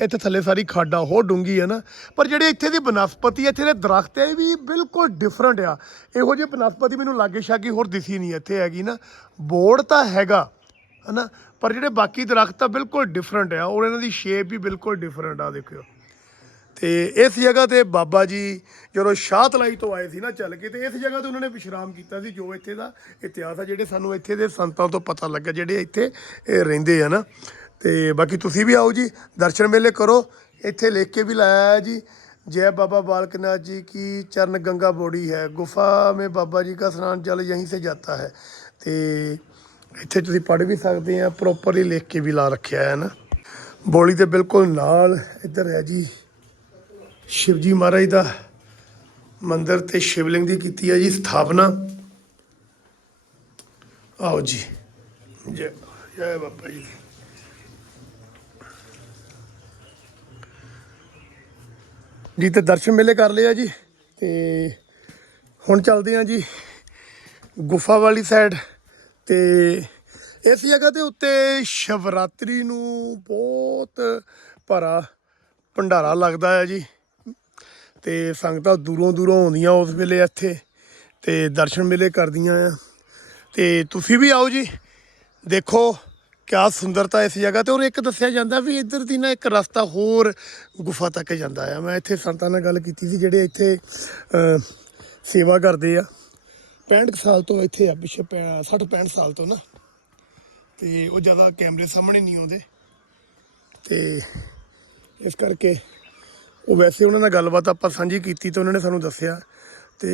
ਇੱਥੇ ਥੱਲੇ ਸਾਰੀ ਖੱਡ ਆ ਹੋਰ ਡੂੰਗੀ ਹੈ ਨਾ। ਪਰ ਜਿਹੜੇ ਇੱਥੇ ਦੀ ਬਨਸਪਤੀ ਇੱਥੇ ਦੇ ਦਰਖਤ ਹੈ ਇਹ ਵੀ ਬਿਲਕੁਲ ਡਿਫਰੈਂਟ ਆ। ਇਹੋ ਜਿਹੀ ਬਨਸਪਤੀ ਮੈਨੂੰ ਲਾਗੇ ਛਾਗੇ ਹੋਰ ਦਿਸੀ ਨਹੀਂ ਇੱਥੇ ਹੈਗੀ ਨਾ। ਬੋਰਡ ਤਾਂ ਹੈਗਾ, ਹਨਾ? ਪਰ ਜਿਹੜੇ ਬਾਕੀ ਦਰਖਤ ਆ ਬਿਲਕੁਲ ਡਿਫਰੈਂਟ ਆ, ਔਰ ਇਹਨਾਂ ਦੀ ਸ਼ੇਪ ਵੀ ਬਿਲਕੁਲ ਡਿਫਰੈਂਟ ਆ, ਦੇਖਿਓ। ਤੇ ਇਸ ਜਗ੍ਹਾ ਤੇ ਬਾਬਾ ਜੀ ਜਦੋਂ ਸ਼ਾਹਤਲਾਈ ਤੋਂ ਆਏ ਸੀ ਨਾ ਚੱਲ ਕੇ, ਤੇ ਇਸ ਜਗ੍ਹਾ ਤੇ ਉਹਨਾਂ ਨੇ ਵਿਸ਼ਰਾਮ ਕੀਤਾ ਸੀ, ਜੋ ਇੱਥੇ ਦਾ ਇਤਿਹਾਸ ਆ, ਜਿਹੜੇ ਸਾਨੂੰ ਇੱਥੇ ਦੇ ਸੰਤਾਂ ਤੋਂ ਪਤਾ ਲੱਗਾ ਜਿਹੜੇ ਇੱਥੇ ਰਹਿੰਦੇ ਆ ਨਾ। ਤੇ ਬਾਕੀ ਤੁਸੀਂ ਵੀ ਆਓ ਜੀ ਦਰਸ਼ਨ ਮੇਲੇ ਕਰੋ ਇੱਥੇ ਲਿਖ ਕੇ ਵੀ ਲਾਇਆ ਹੈ ਜੀ जय बाबा बालकनाथ जी की चरण गंगा बोड़ी है गुफा में बाबा जी का स्नान जल यहीं से जाता है ਤੇ ਇੱਥੇ ਤੁਸੀਂ ਪੜ੍ਹ ਵੀ ਸਕਦੇ ਆ ਪ੍ਰੋਪਰਲੀ ਲਿਖ ਕੇ ਵੀ ਲਾ ਰੱਖਿਆ ਹੈ ਨਾ ਬੋਲੀ ਦੇ ਬਿਲਕੁਲ ਨਾਲ ਇੱਧਰ ਹੈ ਜੀ ਸ਼ਿਵਜੀ ਮਹਾਰਾਜ ਦਾ ਮੰਦਿਰ ਤੇ ਸ਼ਿਵਲਿੰਗ ਦੀ ਕੀਤੀ ਹੈ ਜੀ ਸਥਾਪਨਾ ਆਓ ਜੀ ਜੈ ਜੈ ਬਾਬਾ ਜੀ ਜੀ ਤੇ ਦਰਸ਼ਨ ਮੇਲੇ ਕਰ ਲਿਆ ਜੀ ਤੇ ਹੁਣ ਚੱਲਦੇ ਆ ਜੀ ਗੁਫਾ ਵਾਲੀ ਸਾਈਡ ਤੇ ਇਸ ਜਗ੍ਹਾ ਦੇ ਉੱਤੇ ਸ਼ਿਵਰਾਤਰੀ ਨੂੰ ਬਹੁਤ ਭਰਾ ਭੰਡਾਰਾ ਲੱਗਦਾ ਹੈ ਜੀ ਤੇ ਸੰਗਤਾਂ ਦੂਰੋਂ ਦੂਰੋਂ ਆਉਂਦੀਆਂ ਉਸ ਵੇਲੇ ਇੱਥੇ ਤੇ ਦਰਸ਼ਨ ਮੇਲੇ ਕਰਦੀਆਂ ਆ ਤੇ ਤੁਸੀਂ ਵੀ ਆਓ ਜੀ ਦੇਖੋ ਕਿਆ ਸੁੰਦਰਤਾ ਇਸ ਜਗ੍ਹਾ ਤੇ। ਔਰ ਇੱਕ ਦੱਸਿਆ ਜਾਂਦਾ ਵੀ ਇੱਧਰ ਦੀ ਨਾ ਇੱਕ ਰਸਤਾ ਹੋਰ ਗੁਫਾ ਤੱਕ ਜਾਂਦਾ ਆ। ਮੈਂ ਇੱਥੇ ਸੰਤਾਂ ਨਾਲ ਗੱਲ ਕੀਤੀ ਸੀ, ਜਿਹੜੇ ਇੱਥੇ ਸੇਵਾ ਕਰਦੇ ਆ। 65 ਕੁ ਸਾਲ ਤੋਂ ਇੱਥੇ ਆ, ਪਿੱਛੇ 60 65 ਸਾਲ ਤੋਂ ਨਾ। ਤੇ ਉਹ ਜ਼ਿਆਦਾ ਕੈਮਰੇ ਸਾਹਮਣੇ ਨਹੀਂ ਆਉਂਦੇ। ਤੇ ਇਸ ਕਰਕੇ ਉਹ ਵੈਸੇ ਉਹਨਾਂ ਨਾਲ ਗੱਲਬਾਤ ਆਪਾਂ ਸਾਂਝੀ ਕੀਤੀ ਤੇ ਉਹਨਾਂ ਨੇ ਸਾਨੂੰ ਦੱਸਿਆ। ਤੇ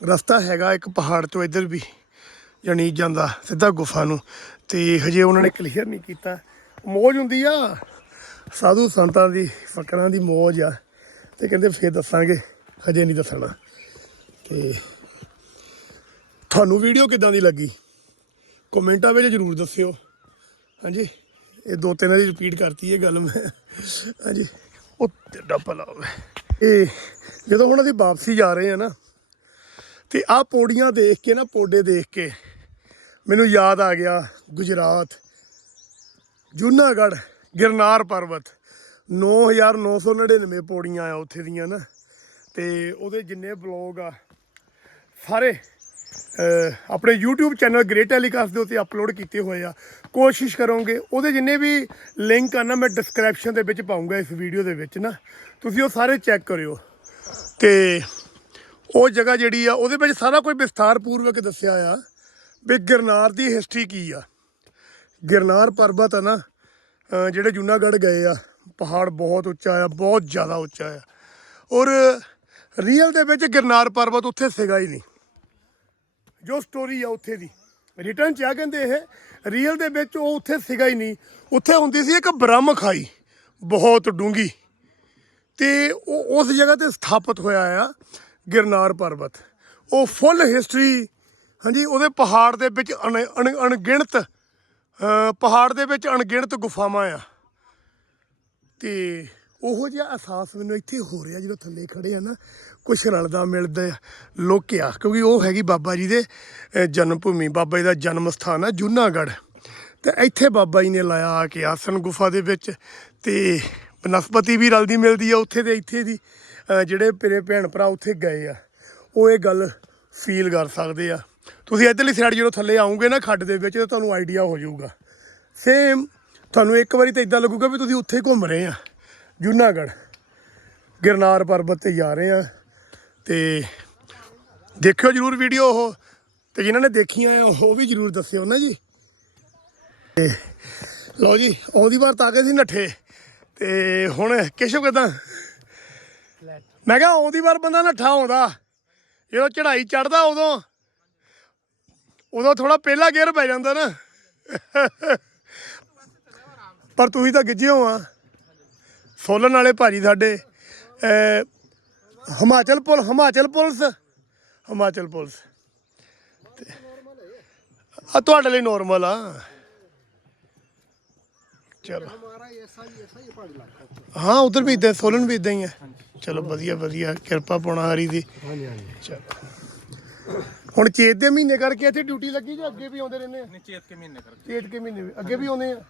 ਰਸਤਾ ਹੈਗਾ ਇੱਕ ਪਹਾੜ ਤੋਂ ਇੱਧਰ ਵੀ। ਜਾਣੀ ਜਾਂਦਾ, ਸਿੱਧਾ ਗੁਫਾ ਨੂੰ। ਤੇ ਹਜੇ ਉਹਨਾਂ ਨੇ ਕਲੀਅਰ ਨਹੀਂ ਕੀਤਾ। ਮੌਜ ਹੁੰਦੀ ਆ। ਸਾਧੂ ਸੰਤਾਂ ਦੀ, ਫਕਰਾਂ ਦੀ ਮੌਜ ਆ। ਤੇ ਕਹਿੰਦੇ ਫੇਰ ਦੱਸਾਂਗੇ, ਹਜੇ ਨਹੀਂ ਦੱਸਣਾ। ਤੇ ਤੁਹਾਨੂੰ ਵੀਡੀਓ ਕਿਦਾਂ ਦੀ ਲੱਗੀ? ਕਮੈਂਟਾਂ ਵਿੱਚ ਜਰੂਰ ਦੱਸਿਓ। ਹਾਂਜੀ? ਇਹ ਦੋ ਤਿੰਨ ਵਾਰੀ ਰਿਪੀਟ ਕਰਤੀ ਇਹ ਗੱਲ ਮੈਂ। ਹਾਂਜੀ? ਉਹ ਤੇਡਾ ਭਲਾ ਹੋਵੇ ਇਹ ਜਦੋਂ ਹੁਣ ਅਸੀਂ ਵਾਪਸੀ ਜਾ ਰਹੇ ਆ ਨਾ, ਤੇ ਆਹ ਪੌੜੀਆਂ ਦੇਖ ਕੇ ਨਾ, ਪੌਡੇ ਦੇਖ ਕੇ ਮੈਨੂੰ ਯਾਦ ਆ ਗਿਆ ਗੁਜਰਾਤ, ਜੂਨਾਗੜ੍ਹ, ਗਿਰਨਾਰ ਪਰਬਤ। 9999 ਪੌੜੀਆਂ ਆ ਉੱਥੇ ਦੀਆਂ ਨਾ। ਤੇ ਉਹਦੇ ਜਿੰਨੇ ਬਲੌਗ ਆ, ਸਾਰੇ ਆਪਣੇ YouTube ਚੈਨਲ ਗ੍ਰੇਟ ਟੈਲੀਕਾਸਟ ਦੇ ਉੱਤੇ ਅਪਲੋਡ ਕੀਤੇ ਹੋਏ ਆ। ਕੋਸ਼ਿਸ਼ ਕਰੋਗੇ, ਉਹਦੇ ਜਿੰਨੇ ਵੀ ਲਿੰਕ ਆ ਨਾ, ਮੈਂ ਡਿਸਕ੍ਰਿਪਸ਼ਨ ਦੇ ਵਿੱਚ ਪਾਉਂਗਾ ਇਸ ਵੀਡੀਓ ਦੇ ਵਿੱਚ ਨਾ। ਤੁਸੀਂ ਉਹ ਸਾਰੇ ਚੈੱਕ ਕਰਿਓ। ਤੇ ਉਹ ਜਗ੍ਹਾ ਜਿਹੜੀ ਆ, ਉਹਦੇ ਵਿੱਚ ਸਾਰਾ ਕੁਝ ਵਿਸਥਾਰ ਪੂਰਵਕ ਦੱਸਿਆ ਆ। ਵੀ ਗਿਰਨਾਰ ਦੀ ਹਿਸਟਰੀ ਕੀ ਆ? ਗਿਰਨਾਰ ਪਰਬਤ ਆ ਨਾ ਜਿਹੜੇ ਜੂਨਾਗੜ੍ਹ ਗਏ ਆ, ਪਹਾੜ ਬਹੁਤ ਉੱਚਾ ਆ, ਬਹੁਤ ਜ਼ਿਆਦਾ ਉੱਚਾ ਆ। ਔਰ ਰੀਅਲ ਦੇ ਵਿੱਚ ਗਿਰਨਾਰ ਪਰਬਤ ਉੱਥੇ ਸੀਗਾ ਹੀ ਨਹੀਂ। ਜੋ ਸਟੋਰੀ ਆ ਉੱਥੇ ਦੀ। ਰਿਟਰਨ ਚ ਆ ਕਹਿੰਦੇ ਇਹ ਰੀਅਲ ਦੇ ਵਿੱਚ ਉਹ ਉੱਥੇ ਸੀਗਾ ਹੀ ਨਹੀਂ। ਉੱਥੇ ਹੁੰਦੀ ਸੀ ਇੱਕ ਬ੍ਰਹਮ ਖਾਈ, ਬਹੁਤ ਡੂੰਗੀ ਤੇ ਉਹ ਉਸ ਜਗ੍ਹਾ ਤੇ ਸਥਾਪਿਤ ਹੋਇਆ ਆ ਗਿਰਨਾਰ ਪਰਬਤ। ਉਹ ਫੁੱਲ ਹਿਸਟਰੀ ਹਾਂਜੀ ਉਹਦੇ ਪਹਾੜ ਦੇ ਵਿੱਚ ਅਣ- ਅਣ- ਅਣਗਿਣਤ ਪਹਾੜ ਦੇ ਵਿੱਚ ਅਣਗਿਣਤ ਗੁਫਾਵਾਂ ਆ। ਤੇ ਉਹੋ ਜਿਹਾ ਅਹਿਸਾਸ ਮੈਨੂੰ ਇੱਥੇ ਹੋ ਰਿਹਾ ਜਦੋਂ ਥੱਲੇ ਖੜੇ ਆ ਨਾ ਕੁਛ ਰਲਦਾ ਮਿਲਦਾ ਆ, ਲੋਕਿਆ ਕਿਉਂਕਿ ਉਹ ਹੈਗੀ ਬਾਬਾ ਜੀ ਦੇ ਜਨਮ ਭੂਮੀ ਬਾਬਾ ਜੀ ਦਾ ਜਨਮ ਸਥਾਨ ਆ ਜੂਨਾਗੜ੍ਹ। ਤੇ ਇੱਥੇ ਬਾਬਾ ਜੀ ਨੇ ਲਾਇਆ ਆ ਕੇ ਆਸਨ ਗੁਫਾ ਦੇ ਵਿੱਚ ਤੇ ਬਨਸਪਤੀ ਵੀ ਰਲਦੀ ਮਿਲਦੀ ਆ ਉੱਥੇ ਤੇ ਇੱਥੇ ਦੀ ਜਿਹੜੇ ਮੇਰੇ ਭੈਣ ਭਰਾ ਉੱਥੇ ਗਏ ਆ ਉਹ ਇਹ ਗੱਲ ਫੀਲ ਕਰ ਸਕਦੇ ਆ। ਤੁਸੀਂ ਇੱਧਰਲੀ ਸਾਈਡ ਜਦੋਂ ਥੱਲੇ ਆਉਂਗੇ ਨਾ ਖੱਡ ਦੇ ਵਿੱਚ, ਤਾਂ ਤੁਹਾਨੂੰ ਆਈਡੀਆ ਹੋ ਜਾਊਗਾ। ਸੇਮ ਤੁਹਾਨੂੰ ਇੱਕ ਵਾਰੀ ਤਾਂ ਇਦਾਂ ਲੱਗੂਗਾ ਵੀ ਤੁਸੀਂ ਉੱਥੇ ਘੁੰਮ ਰਹੇ ਆ, ਜੂਨਾਗੜ੍ਹ। ਗਿਰਨਾਰ ਪਰਬਤ ਤੇ ਜਾ ਰਹੇ ਆ ਤੇ ਦੇਖਿਓ ਜਰੂਰ ਵੀਡੀਓ ਉਹ, ਤੇ ਜਿਨ੍ਹਾਂ ਨੇ ਦੇਖੀਆਂ ਉਹ ਵੀ ਜਰੂਰ ਦੱਸਿਓ ਨਾ ਜੀ। ਤੇ ਲਓ ਜੀ, ਆਉਂਦੀ ਵਾਰ ਤਾਂ ਆ ਸੀ ਨੱਠੇ, ਤੇ ਹੁਣ ਕਿਸ਼ੋ ਕਿਦਾਂ? ਮੈਂ ਕਿਹਾ ਆਉਂਦੀ ਵਾਰ ਬੰਦਾ ਨੱਠਾ ਆਉਂਦਾ, ਜਦੋਂ ਚੜਾਈ ਚੜਦਾ ਉਦੋਂ। ਉਹਦਾ ਥੋੜਾ ਪਹਿਲਾ ਗੇਅਰ ਪੈ ਜਾਂਦਾ ਨਾ। ਪਰ ਤੁਸੀਂ ਤਾਂ ਗਿੱਜੇ ਹੋ ਆ। ਸੋਲਨ ਵਾਲੇ ਭਾਜੀ ਸਾਡੇ ਹਿਮਾਚਲ ਪੁਲ ਹਿਮਾਚਲ ਪੁਲਿਸ ਹਿਮਾਚਲ ਪੁਲਿਸ। ਆ ਤੁਹਾਡੇ ਲਈ ਨੋਰਮਲ ਆ। ਚਲੋ। ਹਾਂ ਉਧਰ ਵੀ ਇਦਾਂ ਸੋਲਨ ਵੀ ਇਦਾਂ ਹੀ ਹੈ ਚਲੋ ਵਧੀਆ ਵਧੀਆ ਕਿਰਪਾ ਪਾਉਣਾ ਹਰੀ ਦੀ। ਹਾਂਜੀ ਹਾਂਜੀ। ਚਲੋ। ਹੁਣ ਚੇਤ ਦੇ ਮਹੀਨੇ ਕਰਕੇ ਇੱਥੇ ਡਿਊਟੀ ਲੱਗੀ ਜਾਂ ਅੱਗੇ ਵੀ ਆਉਂਦੇ ਰਹਿੰਦੇ ਆ चेत के महीने करके ਚੇਤ ਕੇ ਮਹੀਨੇ ਵੀ ਅੱਗੇ ਵੀ ਆਉਂਦੇ ਆ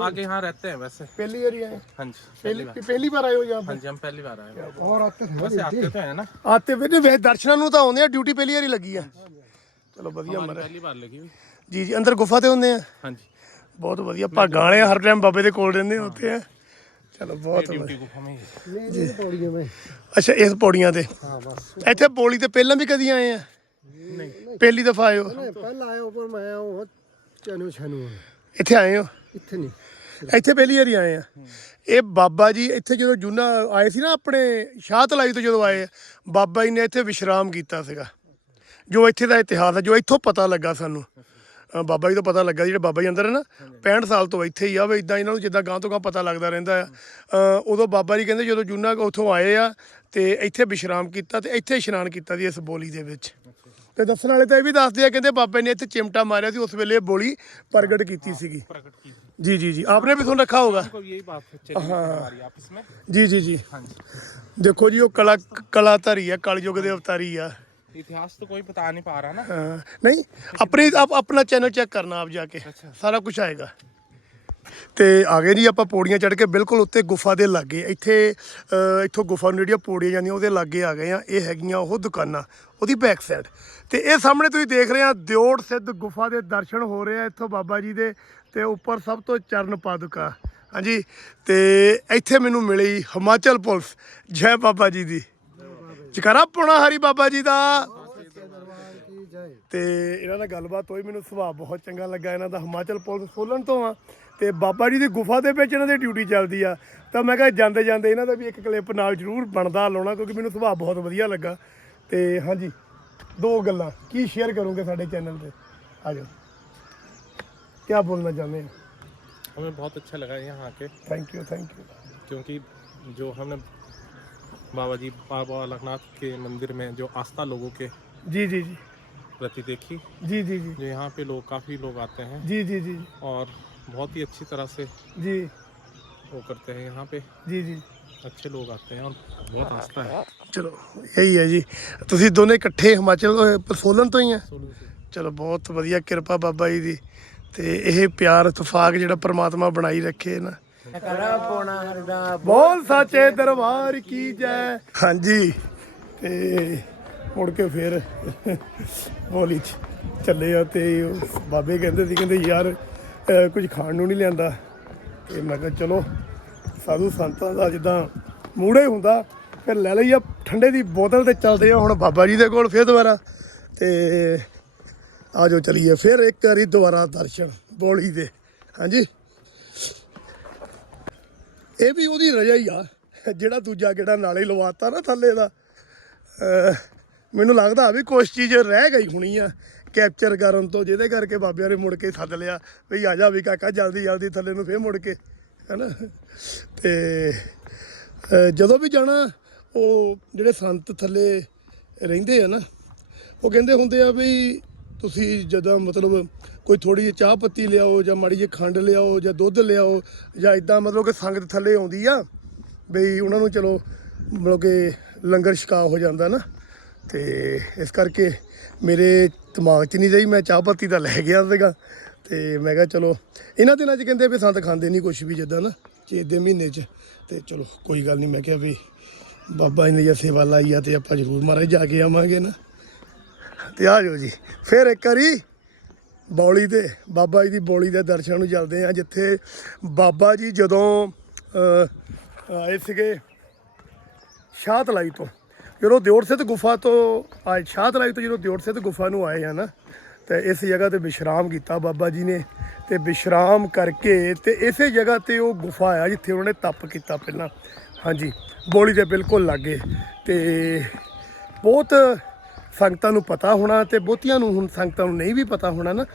आगे यहाँ रहते हैं वैसे ਪਹਿਲੀ ਵਾਰੀ ਆਏ हाँ जी ਪਹਿਲੀ पहली बार ਪਹਿਲੀ ਵਾਰ ਆਏ ਹੋ ਜਾਂ हाँ जी हम पहली बार आए हैं। और आते थे वैसे आते तो है ना ਆਤੇ ਵੇ ਵੇ ਦਰਸ਼ਨਾਂ ਨੂੰ ਤਾਂ ਆਉਂਦੇ ਆ ਡਿਊਟੀ ਪਹਿਲੀ ਵਾਰੀ ਲੱਗੀ ਆ ਚਲੋ ਵਧੀਆ हमारी ਮਰ पहली बार लगी हुई ਜੀ ਜੀ ਅੰਦਰ ਗੁਫਾ ਤੇ ਹੁੰਦੇ ਆ हाँ जी ਬਹੁਤ ਵਧੀਆ ਭਾਗਾਂ ਵਾਲੇ ਆ, ਹਰ ਟਾਈਮ ਬਾਬੇ ਦੇ ਕੋਲ ਰਹਿੰਦੇ ਆ ਉੱਥੇ ਆ ਚਲੋ ਬਹੁਤ ਵਧੀਆ ड्यूटी गुफा में ही है। मेरी पौड़ी में ਅੱਛਾ ਇਸ ਪੌੜੀਆਂ ਤੇ हाँ बस ਇੱਥੇ ਬੋਲੀ ਤੇ ਪਹਿਲਾਂ ਵੀ ਕਦੀ ਆਏ ਆ ਪਹਿਲੀ ਦਫਾ ਆਇਓ ਹੋ? ਨਹੀਂ ਪਰ ਮੈਂ ਉਹ ਚਨੂ ਛਨੂ ਇੱਥੇ ਆਏ ਹੋ? ਇੱਥੇ ਨਹੀਂ। ਇੱਥੇ ਪਹਿਲੀ ਵਾਰੀ ਆਏ ਆ। ਇਹ ਬਾਬਾ ਜੀ ਇੱਥੇ ਜਦੋਂ ਜੁਨਾ ਆਏ ਸੀ ਨਾ ਆਪਣੇ ਸ਼ਾਹ ਤਲਾਈ ਤੋਂ ਜਦੋਂ ਆਏ ਬਾਬਾ ਜੀ ਨੇ ਇੱਥੇ ਵਿਸ਼ਰਾਮ ਕੀਤਾ ਸੀਗਾ। ਜੋ ਇੱਥੇ ਦਾ ਇਤਿਹਾਸ ਹੈ ਜੋ ਇੱਥੋਂ ਪਤਾ ਲੱਗਾ ਸਾਨੂੰ। ਬਾਬਾ ਜੀ ਤੋਂ ਪਤਾ ਲੱਗਾ ਜਿਹੜੇ ਬਾਬਾ ਜੀ ਅੰਦਰ ਹੈ ਨਾ 65 ਸਾਲ ਤੋਂ ਇੱਥੇ ਹੀ ਆ ਵੀ ਇਦਾਂ ਇਹਨਾਂ ਨੂੰ ਜਿੱਦਾਂ ਗਾਂ ਤੋਂ ਗਾਂ ਪਤਾ ਲੱਗਦਾ ਰਹਿੰਦਾ ਆ। ਉਦੋਂ ਬਾਬਾ ਜੀ ਕਹਿੰਦੇ ਜਦੋਂ ਜੁਨਾ ਉੱਥੋਂ ਆਏ ਆ ਤੇ ਇੱਥੇ ਵਿਸ਼ਰਾਮ ਕੀਤਾ ਤੇ ਇੱਥੇ ਇਸ਼ਨਾਨ ਕੀਤਾ ਸੀ ਇਸ ਬੋਲੀ ਦੇ ਵਿੱਚ। ਤੇ ਦੱਸਣ ਵਾਲੇ ਤਾਂ ਇਹ ਵੀ ਦੱਸਦੇ ਆ ਕਹਿੰਦੇ ਬਾਬੇ ਨੇ ਇੱਥੇ ਚਿਮਟਾ ਮਾਰਿਆ ਸੀ ਉਸ ਵੇਲੇ ਇਹ ਬੋਲੀ ਪ੍ਰਗਟ ਕੀਤੀ ਸੀਗੀ प्रकट की थी ਜੀ ਜੀ ਜੀ ਆਪਨੇ ਵੀ ਸੁਣ ਰੱਖਾ ਹੋਗਾ को यही बात चली थी हमारी आपस में ਜੀ ਜੀ ਜੀ हाँ जी ਦੇਖੋ ਜੀ ਉਹ ਕਲਾ ਕਲਾਧਾਰੀ ਆ ਕਲਯੁਗ ਦੇ ਅਵਤਾਰੀ ਆ इतिहास तो कोई बता नहीं पा रहा ना ਹਾਂ, ਨਹੀਂ ਆਪਣੀ ਆਪ ਆਪਣਾ ਚੈਨਲ ਚੈੱਕ ਕਰਨਾ ਆਪ ਜਾ ਕੇ ਸਾਰਾ ਕੁਝ ਆਏਗਾ ਤੇ ਆ ਗਏ ਜੀ, ਆਪਾਂ ਪੌੜੀਆਂ ਚੜ੍ਹ ਕੇ ਬਿਲਕੁਲ ਉੱਤੇ ਗੁਫਾ ਦੇ ਲਾਗੇ। ਇੱਥੇ ਇੱਥੋਂ ਗੁਫਾ ਨੂੰ ਜਿਹੜੀਆਂ ਪੌੜੀਆਂ ਜਾਂਦੀਆਂ, ਉਹਦੇ ਲਾਗੇ ਆ ਗਏ ਆ। ਇਹ ਹੈਗੀਆਂ ਉਹ ਦੁਕਾਨਾਂ, ਉਹਦੀ ਬੈਕ ਸਾਈਡ ਤੇ ਇਹ ਸਾਹਮਣੇ ਤੁਸੀਂ ਦੇਖ ਰਹੇ ਆ, ਦਿਓੜ ਸਿੱਧ ਗੁਫਾ ਦੇ ਦਰਸ਼ਨ ਹੋ ਰਹੇ ਆ ਇੱਥੋਂ ਬਾਬਾ ਜੀ ਦੇ, ਤੇ ਉੱਪਰ ਸਭ ਤੋਂ ਚਰਨ ਪਾਦੁਕਾ। ਹਾਂਜੀ, ਤੇ ਇੱਥੇ ਮੈਨੂੰ ਮਿਲੀ ਹਿਮਾਚਲ ਪੁਲਿਸ। ਜੈ ਬਾਬਾ ਜੀ ਦੀ। ਚਕਰਾ ਪੁਣਾ ਹਰੀ ਬਾਬਾ ਜੀ ਦਾ। ਤੇ ਇਹਨਾਂ ਨਾਲ ਗੱਲਬਾਤ ਹੋਈ, ਮੈਨੂੰ ਸੁਭਾਅ ਬਹੁਤ ਚੰਗਾ ਲੱਗਾ। ਇਹਨਾਂ ਦਾ ਹਿਮਾਚਲ ਪੁਲਿਸ ਖੋਲਣ ਤੋਂ ਆ। ਤੇ ਬਾਬਾ ਜੀ ਦੀ ਗੁਫਾ ਦੇ ਵਿੱਚ ਇਹਨਾਂ ਦੀ ਡਿਊਟੀ ਚੱਲਦੀ ਆ ਤਾਂ ਮੈਂ ਕਿਹਾ ਜਾਂਦੇ ਜਾਂਦੇ ਇਹਨਾਂ ਦਾ ਵੀ ਇੱਕ ਕਲਿੱਪ ਨਾਲ ਜ਼ਰੂਰ ਬਣਦਾ ਲਾਉਣਾ ਕਿਉਂਕਿ ਮੈਨੂੰ ਸੁਭਾਅ ਬਹੁਤ ਵਧੀਆ ਲੱਗਾ ਤੇ ਹਾਂਜੀ ਦੋ ਗੱਲਾਂ ਕੀ ਸ਼ੇਅਰ ਕਰੋਗੇ ਸਾਡੇ ਚੈਨਲ ਤੇ ਆ ਜਾਓ ਕੀ ਬੋਲਣਾ ਚਾਹੁੰਦੇ ਹੋ हमें बहुत अच्छा लगा यहाँ आके ਥੈਂਕ ਯੂ ਥੈਂਕ ਯੂ क्योंकि जो हमने बाबा जी बाबा अलगनाथ के मंदिर में जो आस्था लोगों के ਜੀ ਜੀ ਜੀ प्रति देखी ਜੀ ਜੀ ਜੀ जो यहाँ पे लोग काफ़ी लोग आते हैं ਜੀ ਜੀ ਜੀ और बहुत ही अच्छी तरह से ਜੀ वो करते हैं यहाँ पे ਜੀ ਜੀ अच्छे लोग आते हैं और बहुत आस्था है ਚਲੋ ਇਹੀ ਹੈ ਜੀ ਤੁਸੀਂ ਦੋਨੇ ਇਕੱਠੇ ਹਿਮਾਚਲ ਅਹ, ਸੋਲਨ ਤੋਂ ਹੀ ਆ सोलन से ਚਲੋ ਬਹੁਤ ਵਧੀਆ ਕਿਰਪਾ ਬਾਬਾ ਜੀ ਦੀ ਤੇ ਇਹ ਪਿਆਰ ਇਤਫਾਕ ਜਿਹੜਾ ਪ੍ਰਮਾਤਮਾ ਬਣਾਈ ਰੱਖੇ ਨਾ ਕਰਾ ਪੋਣਾ ਹਰਦਾ ਬੋਲ ਸਾਚੇ ਦਰਬਾਰ ਕੀ ਜੈ ਹਾਂਜੀ ਤੇ ਮੁੜ ਕੇ ਫਿਰ ਹੋਲੀ ਚ ਚੱਲੇ ਆ ਤੇ ਉਹ ਬਾਬੇ ਕਹਿੰਦੇ ਸੀ ਕਹਿੰਦੇ ਯਾਰ ਅਹ ਕੁਝ ਖਾਣ ਨੂੰ ਨਹੀਂ ਲਿਆਂਦਾ। ਤੇ ਮੈਂ ਕਿਹਾ ਚਲੋ, ਸਾਧੂ ਸੰਤਾਂ ਦਾ ਜਿੱਦਾਂ ਮੂੜੇ ਹੁੰਦਾ, ਫਿਰ ਲੈ ਲਈ ਆ ਠੰਡੇ ਦੀ ਬੋਤਲ ਤੇ ਚੱਲਦੇ ਆ ਹੁਣ ਬਾਬਾ ਜੀ ਦੇ ਕੋਲ ਫਿਰ ਦੁਬਾਰਾ। ਤੇ ਆਜੋ ਚਲੀਏ ਫਿਰ ਇੱਕ ਵਾਰੀ ਦੁਬਾਰਾ ਦਰਸ਼ਨ, ਬੋਲੀ ਦੇ। ਹਾਂਜੀ? ਇਹ ਵੀ ਉਹਦੀ ਰਜਾ ਹੀ ਆ, ਜਿਹੜਾ ਦੂਜਾ ਕਿਹੜਾ ਨਾਲੇ ਲਵਾਤਾ ਨਾ ਥੱਲੇ ਦਾ। ਮੈਨੂੰ ਲੱਗਦਾ ਵੀ ਕੁਛ ਚੀਜ਼ ਰਹਿ ਗਈ ਹੋਣੀ ਆ। ਕੈਪਚਰ ਕਰਨ ਤੋਂ, ਜਿਹਦੇ ਕਰਕੇ ਬਾਬਿਆਂ ਨੇ ਮੁੜ ਕੇ ਸੱਦ ਲਿਆ, ਵੀ ਆ ਜਾ ਵੀ ਕਾਕਾ, ਜਲਦੀ ਜਲਦੀ ਥੱਲੇ ਨੂੰ ਫੇਰ ਮੁੜ ਕੇ, ਹੈਨਾ? ਤੇ, ਅਹ ਜਦੋਂ ਵੀ ਜਾਣਾ, ਉਹ ਜਿਹੜੇ ਸੰਤ ਥੱਲੇ ਰਹਿੰਦੇ ਆ ਨਾ, ਉਹ ਕਹਿੰਦੇ ਹੁੰਦੇ ਆ ਵੀ ਤੁਸੀਂ ਜਦੋਂ ਮਤਲਬ ਕੋਈ ਥੋੜੀ ਜਿਹੀ ਚਾਹ ਪੱਤੀ ਲਿਆਓ ਜਾਂ ਮਾੜੀ ਜਿਹੀ ਖੰਡ ਲਿਆਓ ਜਾਂ ਦੁੱਧ ਲਿਆਓ ਜਾਂ ਇਦਾਂ ਮਤਲਬ ਕਿ ਸੰਗਤ ਥੱਲੇ ਆਉਂਦੀ ਆ ਬਈ ਉਹਨਾਂ ਨੂੰ ਚਲੋ ਮਤਲਬ ਕਿ ਲੰਗਰ ਛਕਾ ਹੋ ਜਾਂਦਾ ਨਾ। ਤੇ ਇਸ ਕਰਕੇ ਮੇਰੇ ਦਿਮਾਗ 'ਚ ਨਹੀਂ ਰਹੀ, ਮੈਂ ਚਾਹ ਪੱਤੀ ਤਾਂ ਲੈ ਗਿਆ ਸੀਗਾ। ਤੇ ਮੈਂ ਕਿਹਾ ਚਲੋ, ਇਹਨਾਂ ਦਿਨਾਂ 'ਚ ਕਹਿੰਦੇ ਵੀ ਸੰਤ ਖਾਂਦੇ ਨਹੀਂ ਕੁਝ ਵੀ ਜਿੱਦਾਂ ਨਾ, ਚੇਤ ਦੇ ਮਹੀਨੇ 'ਚ। ਤੇ ਚਲੋ, ਕੋਈ ਗੱਲ ਨਹੀਂ ਮੈਂ ਕਿਹਾ ਵੀ ਬਾਬਾ ਜੀ ਨੇ ਜੇ ਸੇਵਾ ਲਾਈ ਆ ਤੇ ਆਪਾਂ ਜ਼ਰੂਰ ਮਹਾਰਾਜ ਜਾ ਕੇ ਆਵਾਂਗੇ ਨਾ। ਤੇ ਆ ਜਾਓ ਜੀ, ਫਿਰ ਇੱਕ ਵਾਰੀ ਬੌਲੀ ਤੇ, ਬਾਬਾ ਜੀ ਦੀ ਬੌਲੀ ਦੇ ਦਰਸ਼ਨ ਨੂੰ ਚੱਲਦੇ ਆ ਜਿੱਥੇ ਬਾਬਾ ਜੀ ਜਦੋਂ ਆਏ ਸੀਗੇ ਸ਼ਾਹਤਲਾਈ ਤੋਂ। ਜਦੋਂ ਦਿਓਰ ਸਿੱਧ ਗੁਫਾ ਤੋਂ ਆਏ ਸ਼ਾਹਤਲਾਈ ਤੋਂ ਜਦੋਂ ਦਿਓਰ ਸਿੱਧ ਗੁਫਾ ਨੂੰ ਆਏ ਆ ਨਾ, ਤੇ ਇਸ ਜਗ੍ਹਾ ਤੇ ਵਿਸ਼ਰਾਮ ਕੀਤਾ ਬਾਬਾ ਜੀ ਨੇ, ਤੇ ਵਿਸ਼ਰਾਮ ਕਰਕੇ ਤੇ ਇਸੇ ਜਗ੍ਹਾ ਤੇ ਉਹ ਗੁਫਾ ਆ ਜਿੱਥੇ ਉਹਨਾਂ ਨੇ ਤਪ ਕੀਤਾ ਪਹਿਲਾਂ। ਹਾਂਜੀ, ਬੋਲੀ ਦੇ ਬਿਲਕੁਲ ਲਾਗੇ। ਤੇ ਬਹੁਤ ਸੰਗਤਾਂ ਨੂੰ ਪਤਾ ਹੋਣਾ ਤੇ ਬਹੁਤੀਆਂ ਨੂੰ ਹੁਣ ਸੰਗਤਾਂ ਨੂੰ ਨਹੀਂ ਵੀ ਪਤਾ ਹੋਣਾ ਨਾ।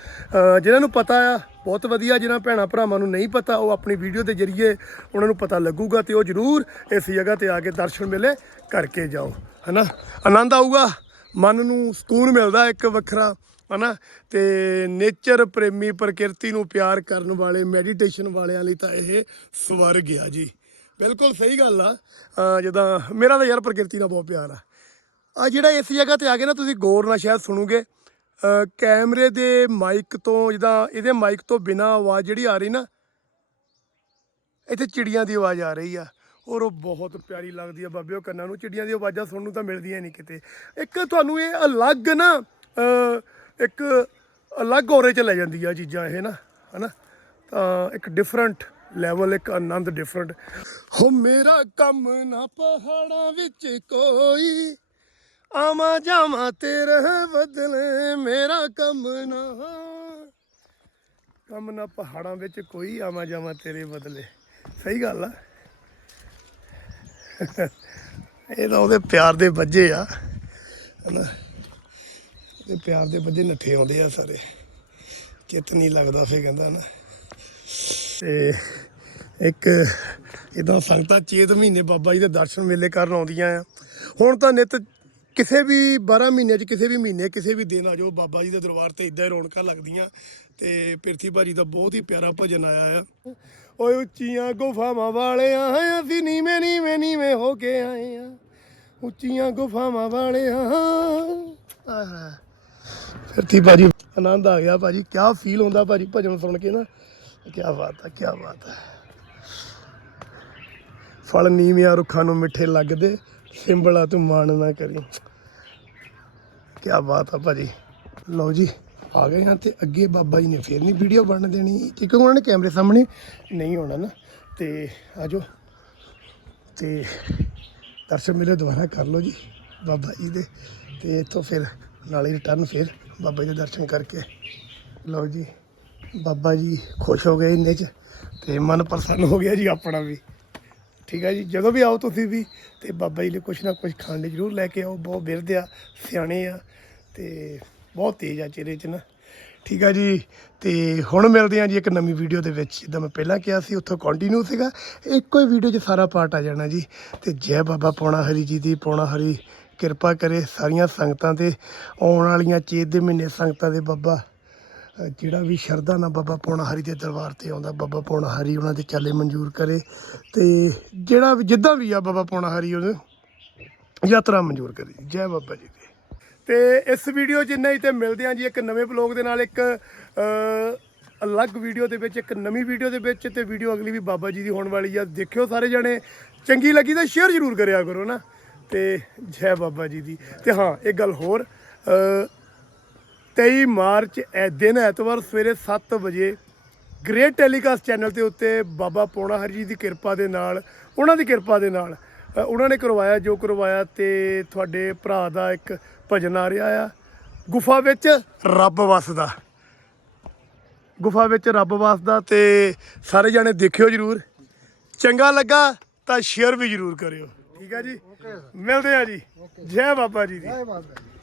ਜਿਹਨਾਂ ਨੂੰ ਪਤਾ ਆ, ਬਹੁਤ ਵਧੀਆ ਜਿਹਨਾਂ ਭੈਣਾਂ ਭਰਾਵਾਂ ਨੂੰ ਨਹੀਂ ਪਤਾ, ਉਹ ਆਪਣੀ ਵੀਡੀਓ ਦੇ ਜ਼ਰੀਏ ਉਹਨਾਂ ਨੂੰ ਪਤਾ ਲੱਗੂਗਾ ਤੇ ਉਹ ਜ਼ਰੂਰ ਇਸ ਜਗ੍ਹਾ ਤੇ ਆ ਕੇ ਦਰਸ਼ਨ ਮੇਲੇ ਕਰਕੇ ਜਾਓ। ਹਨਾ? ਆਨੰਦ ਆਊਗਾ। ਮਨ ਨੂੰ ਸਕੂਨ ਮਿਲਦਾ ਇੱਕ ਵੱਖਰਾ, ਹਨਾ? ਤੇ ਨੇਚਰ ਪ੍ਰੇਮੀ ਪ੍ਰਕਿਰਤੀ ਨੂੰ ਪਿਆਰ ਕਰਨ ਵਾਲੇ ਮੈਡੀਟੇਸ਼ਨ ਵਾਲਿਆਂ ਲਈ ਤਾਂ ਇਹ ਸਵਰਗ ਆ ਜੀ। ਬਿਲਕੁਲ ਸਹੀ ਗੱਲ ਆ। ਅਹ ਜਿੱਦਾਂ ਮੇਰਾ ਤਾਂ ਯਾਰ ਪ੍ਰਕਿਰਤੀ ਨਾਲ ਬਹੁਤ ਪਿਆਰ ਆ। ਆ ਜਿਹੜਾ ਇਸ ਜਗ੍ਹਾ ਤੇ ਆ ਕੇ ਨਾ, ਤੁਸੀਂ ਗੌਰ ਨਾਲ ਸ਼ਾਇਦ ਸੁਣੋਗੇ। ਕੈਮਰੇ ਦੇ ਮਾਈਕ ਤੋਂ ਜਿੱਦਾਂ ਇਹਦੇ ਮਾਈਕ ਤੋਂ ਬਿਨਾ ਆਵਾਜ਼ ਜਿਹੜੀ ਆ ਰਹੀ ਨਾ, ਇੱਥੇ ਚਿੜੀਆਂ ਦੀ ਆਵਾਜ਼ ਆ ਰਹੀ ਆ। ਔਰ ਉਹ ਬਹੁਤ ਪਿਆਰੀ ਲੱਗਦੀ ਆ ਬਾਬਿਓ ਕੰਨਾਂ ਨੂੰ ਚਿੜੀਆਂ ਦੀ ਆਵਾਜ਼ਾਂ ਸੁਣਨ ਨੂੰ ਤਾਂ ਮਿਲਦੀਆਂ ਨਹੀਂ ਕਿਤੇ। ਇੱਕ ਤੁਹਾਨੂੰ ਇਹ ਅਲੱਗ ਨਾ ਇੱਕ ਅਲੱਗ ਔਰੇ ਚ ਲੈ ਜਾਂਦੀ ਆ ਚੀਜ਼ਾਂ ਇਹ ਨਾ, ਹਨਾ? ਤਾਂ ਇੱਕ ਡਿਫਰੈਂਟ ਲੈਵਲ ਇੱਕ ਆਨੰਦ ਡਿਫਰੈਂਟ ਹੋ ਮੇਰਾ ਕੰਮ ਨਾ ਪਹਾੜਾਂ ਵਿੱਚ ਕੋਈ, ਆਵਾਂ ਜਾਵਾਂ ਤੇਰੇ ਬਦਲੇ, ਮੇਰਾ ਕੰਮ ਨਾ ਕੰਮ ਨਾ ਪਹਾੜਾਂ ਵਿੱਚ ਕੋਈ, ਆਵਾਂ ਜਾਵਾਂ ਤੇਰੇ ਬਦਲੇ। ਸਹੀ ਗੱਲ ਆ। ਇਹ ਤਾਂ ਉਹਦੇ ਪਿਆਰ ਦੇ ਵੱਜੇ ਆ। ਹਨਾ? ਉਹਦੇ ਪਿਆਰ ਦੇ ਵੱਜੇ ਨੱਠੇ ਆਉਂਦੇ ਆ ਸਾਰੇ। ਚਿੱਤ ਨਹੀਂ ਲੱਗਦਾ ਫੇ ਕਹਿੰਦਾ ਨਾ। ਤੇ ਇੱਕ ਇਦਾਂ ਸੰਗਤਾਂ ਚੇਤ ਮਹੀਨੇ ਬਾਬਾ ਜੀ ਦੇ ਦਰਸ਼ਨ ਮੇਲੇ ਕਰਨ ਆਉਂਦੀਆਂ ਆ। ਹੁਣ ਤਾਂ ਨਿਤ ਕਿਸੇ ਵੀ 12 ਮਹੀਨਿਆਂ 'ਚ ਕਿਸੇ ਵੀ ਮਹੀਨੇ ਕਿਸੇ ਵੀ ਦਿਨ ਆ ਜਾਓ ਬਾਬਾ ਜੀ ਦੇ ਦਰਬਾਰ ਤੇ ਇਦਾਂ ਹੀ ਰੌਣਕਾਂ ਲੱਗਦੀਆਂ ਤੇ ਪਿਰਥੀ ਭਾਜੀ ਦਾ ਬਹੁਤ ਹੀ ਪਿਆਰਾ ਭਜਨ ਆਇਆ ਆ। ਓਏ ਉੱਚੀਆਂ ਗੁਫਾਵਾਂ ਵਾਲਿਆਂ ਅਸੀਂ ਨੀਵੇਂ ਨੀਵੇਂ ਨੀਵੇਂ ਹੋ ਕੇ ਆਏ ਆ ਉੱਚੀਆਂ ਗੁਫਾਵਾਂ ਵਾਲਿਆਂ ਆਹਾ ਫਿਰਤੀ ਭਾਜੀ ਆਨੰਦ ਆ ਗਿਆ ਭਾਜੀ। ਕਿਆ ਫੀਲ ਹੁੰਦਾ ਭਾਜੀ ਭਜਨ ਸੁਣ ਕੇ ਨਾ। ਕਿਆ ਬਾਤ ਆ ਕਿਆ ਬਾਤ ਆ। ਫਲ ਨੀਵਿਆਂ ਰੁੱਖਾਂ ਨੂੰ ਮਿੱਠੇ ਲੱਗਦੇ ਸਿੰਬਲਾ ਤੂੰ ਮਾਣ ਨਾ ਕਰੀ। ਕਿਆ ਬਾਤ ਆ ਭਾਜੀ। ਲਓ ਜੀ। ਆ ਗਏ ਹਾਂ ਤੇ ਅੱਗੇ ਬਾਬਾ ਜੀ ਨੇ ਫੇਰ ਨਹੀਂ ਵੀਡੀਓ ਬਣਨ ਦੇਣੀ। ਕਿਉਂਕਿ ਉਹਨਾਂ ਨੇ ਕੈਮਰੇ ਸਾਹਮਣੇ ਨਹੀਂ ਹੋਣਾ ਨਾ। ਤੇ ਆਜੋ ਤੇ ਦਰਸ਼ਨ ਮੇਰੇ ਦੁਬਾਰਾ ਕਰ ਲਓ ਜੀ ਬਾਬਾ ਜੀ ਦੇ। ਤੇ ਇੱਥੋਂ ਫਿਰ ਨਾਲੇ ਰਿਟਰਨ ਫਿਰ ਬਾਬਾ ਜੀ ਦੇ ਦਰਸ਼ਨ ਕਰਕੇ। ਲਓ ਜੀ, ਬਾਬਾ ਜੀ ਖੁਸ਼ ਹੋ ਗਏ ਇੰਨੇ ਚ ਤੇ ਮਨ ਪ੍ਰਸੰਨ ਹੋ ਗਿਆ ਜੀ ਆਪਣਾ ਵੀ। ਠੀਕ ਹੈ ਜੀ, ਜਦੋਂ ਵੀ ਆਓ ਤੁਸੀਂ ਵੀ ਤੇ ਬਾਬਾ ਜੀ ਲਈ ਕੁਛ ਨਾ ਕੁਛ ਖਾਣ ਲਈ ਜ਼ਰੂਰ ਲੈ ਕੇ ਆਓ। ਬਹੁਤ ਬਿਰਧ ਆ, ਸਿਆਣੇ ਆ ਤੇ ਬਹੁਤ ਤੇਜ਼ ਆ ਚਿਹਰੇ 'ਚ ਨਾ। ਠੀਕ ਆ ਜੀ, ਤੇ ਹੁਣ ਮਿਲਦੇ ਆ ਜੀ ਇੱਕ ਨਵੀਂ ਵੀਡੀਓ ਦੇ ਵਿੱਚ। ਜਿੱਦਾਂ ਮੈਂ ਪਹਿਲਾਂ ਕਿਹਾ ਸੀ, ਉੱਥੋਂ ਕੰਟੀਨਿਊ ਸੀਗਾ। ਇੱਕੋ ਹੀ ਵੀਡੀਓ 'ਚ ਸਾਰਾ ਪਾਰਟ ਆ ਜਾਣਾ ਜੀ। ਤੇ ਜੈ ਬਾਬਾ ਪੌਣਾ ਹਰੀ ਜੀ ਦੀ ਪੌਣਾ ਹਰੀ ਕਿਰਪਾ ਕਰੇ ਸਾਰੀਆਂ ਸੰਗਤਾਂ ਤੇ, ਆਉਣ ਵਾਲੀਆਂ ਚੇਤ ਦੇ ਮਹੀਨੇ ਸੰਗਤਾਂ ਦੇ ਬਾਬਾ। ਜਿਹੜਾ ਵੀ ਸ਼ਰਧਾ ਨਾਲ ਬਾਬਾ ਪੌਣਾ ਹਰੀ ਦੇ ਦਰਬਾਰ ਤੇ ਆਉਂਦਾ, ਬਾਬਾ ਪੌਣਾ ਹਰੀ ਉਹਨਾਂ ਦੇ ਚਾਲੇ ਮਨਜ਼ੂਰ ਕਰੇ। ਤੇ ਜਿਹੜਾ ਵੀ ਜਿੱਦਾਂ ਵੀ ਆ ਬਾਬਾ ਪੌਣਾ ਹਰੀ, ਉਹਨੂੰ ਯਾਤਰਾ ਮਨਜ਼ੂਰ ਕਰੇ। ਜੈ ਬਾਬਾ ਜੀ ਦੀ। ਤੇ ਇਸ ਵੀਡੀਓ 'ਚ ਇੰਨਾ ਹੀ ਤੇ ਮਿਲਦੇ ਹਾਂ ਜੀ ਇੱਕ ਨਵੇਂ ਬਲੌਗ ਦੇ ਨਾਲ ਇੱਕ ਅਲੱਗ ਵੀਡੀਓ ਦੇ ਵਿੱਚ ਇੱਕ ਨਵੀਂ ਵੀਡੀਓ ਦੇ ਵਿੱਚ ਤੇ ਵੀਡੀਓ ਅਗਲੀ ਵੀ ਬਾਬਾ ਜੀ ਦੀ ਹੋਣ ਵਾਲੀ ਆ। ਦੇਖਿਓ ਸਾਰੇ ਜਣੇ ਚੰਗੀ ਲੱਗੀ ਤਾਂ ਸ਼ੇਅਰ ਜ਼ਰੂਰ ਕਰਿਆ ਕਰੋ ਨਾ। ਤੇ ਜੈ ਬਾਬਾ ਜੀ ਦੀ। ਤੇ ਹਾਂ ਇੱਕ ਗੱਲ ਹੋਰ ਅ, 23 ਮਾਰਚ ਇਹ ਦਿਨ ਐਤਵਾਰ ਸਵੇਰੇ 7 ਵਜੇ ਗ੍ਰੇਟ ਟੈਲੀਕਾਸਟ ਚੈਨਲ ਦੇ ਉੱਤੇ ਬਾਬਾ ਪੌਣਾ ਹਰ ਜੀ ਦੀ ਕਿਰਪਾ ਦੇ ਨਾਲ ਉਹਨਾਂ ਦੀ ਕਿਰਪਾ ਦੇ ਨਾਲ ਉਹਨਾਂ ਨੇ ਕਰਵਾਇਆ ਜੋ ਕਰਵਾਇਆ ਤੇ ਤੁਹਾਡੇ ਭਰਾ ਦਾ ਇੱਕ ਭਜਨ ਆ ਰਿਹਾ ਆ। ਗੁਫਾ ਵਿੱਚ ਰੱਬ ਵਸਦਾ। ਗੁਫਾ ਵਿੱਚ ਰੱਬ ਵਸਦਾ ਤੇ ਸਾਰੇ ਜਾਣੇ ਦੇਖਿਓ ਜਰੂਰ। ਚੰਗਾ ਲੱਗਾ ਤਾਂ ਸ਼ੇਅਰ ਵੀ ਜਰੂਰ ਕਰਿਓ। ਠੀਕ ਆ ਜੀ? ਮਿਲਦੇ ਆ ਜੀ। ਜੈ ਬਾਬਾ ਜੀ ਦੀ। ਬਾਬਾ ਜੀ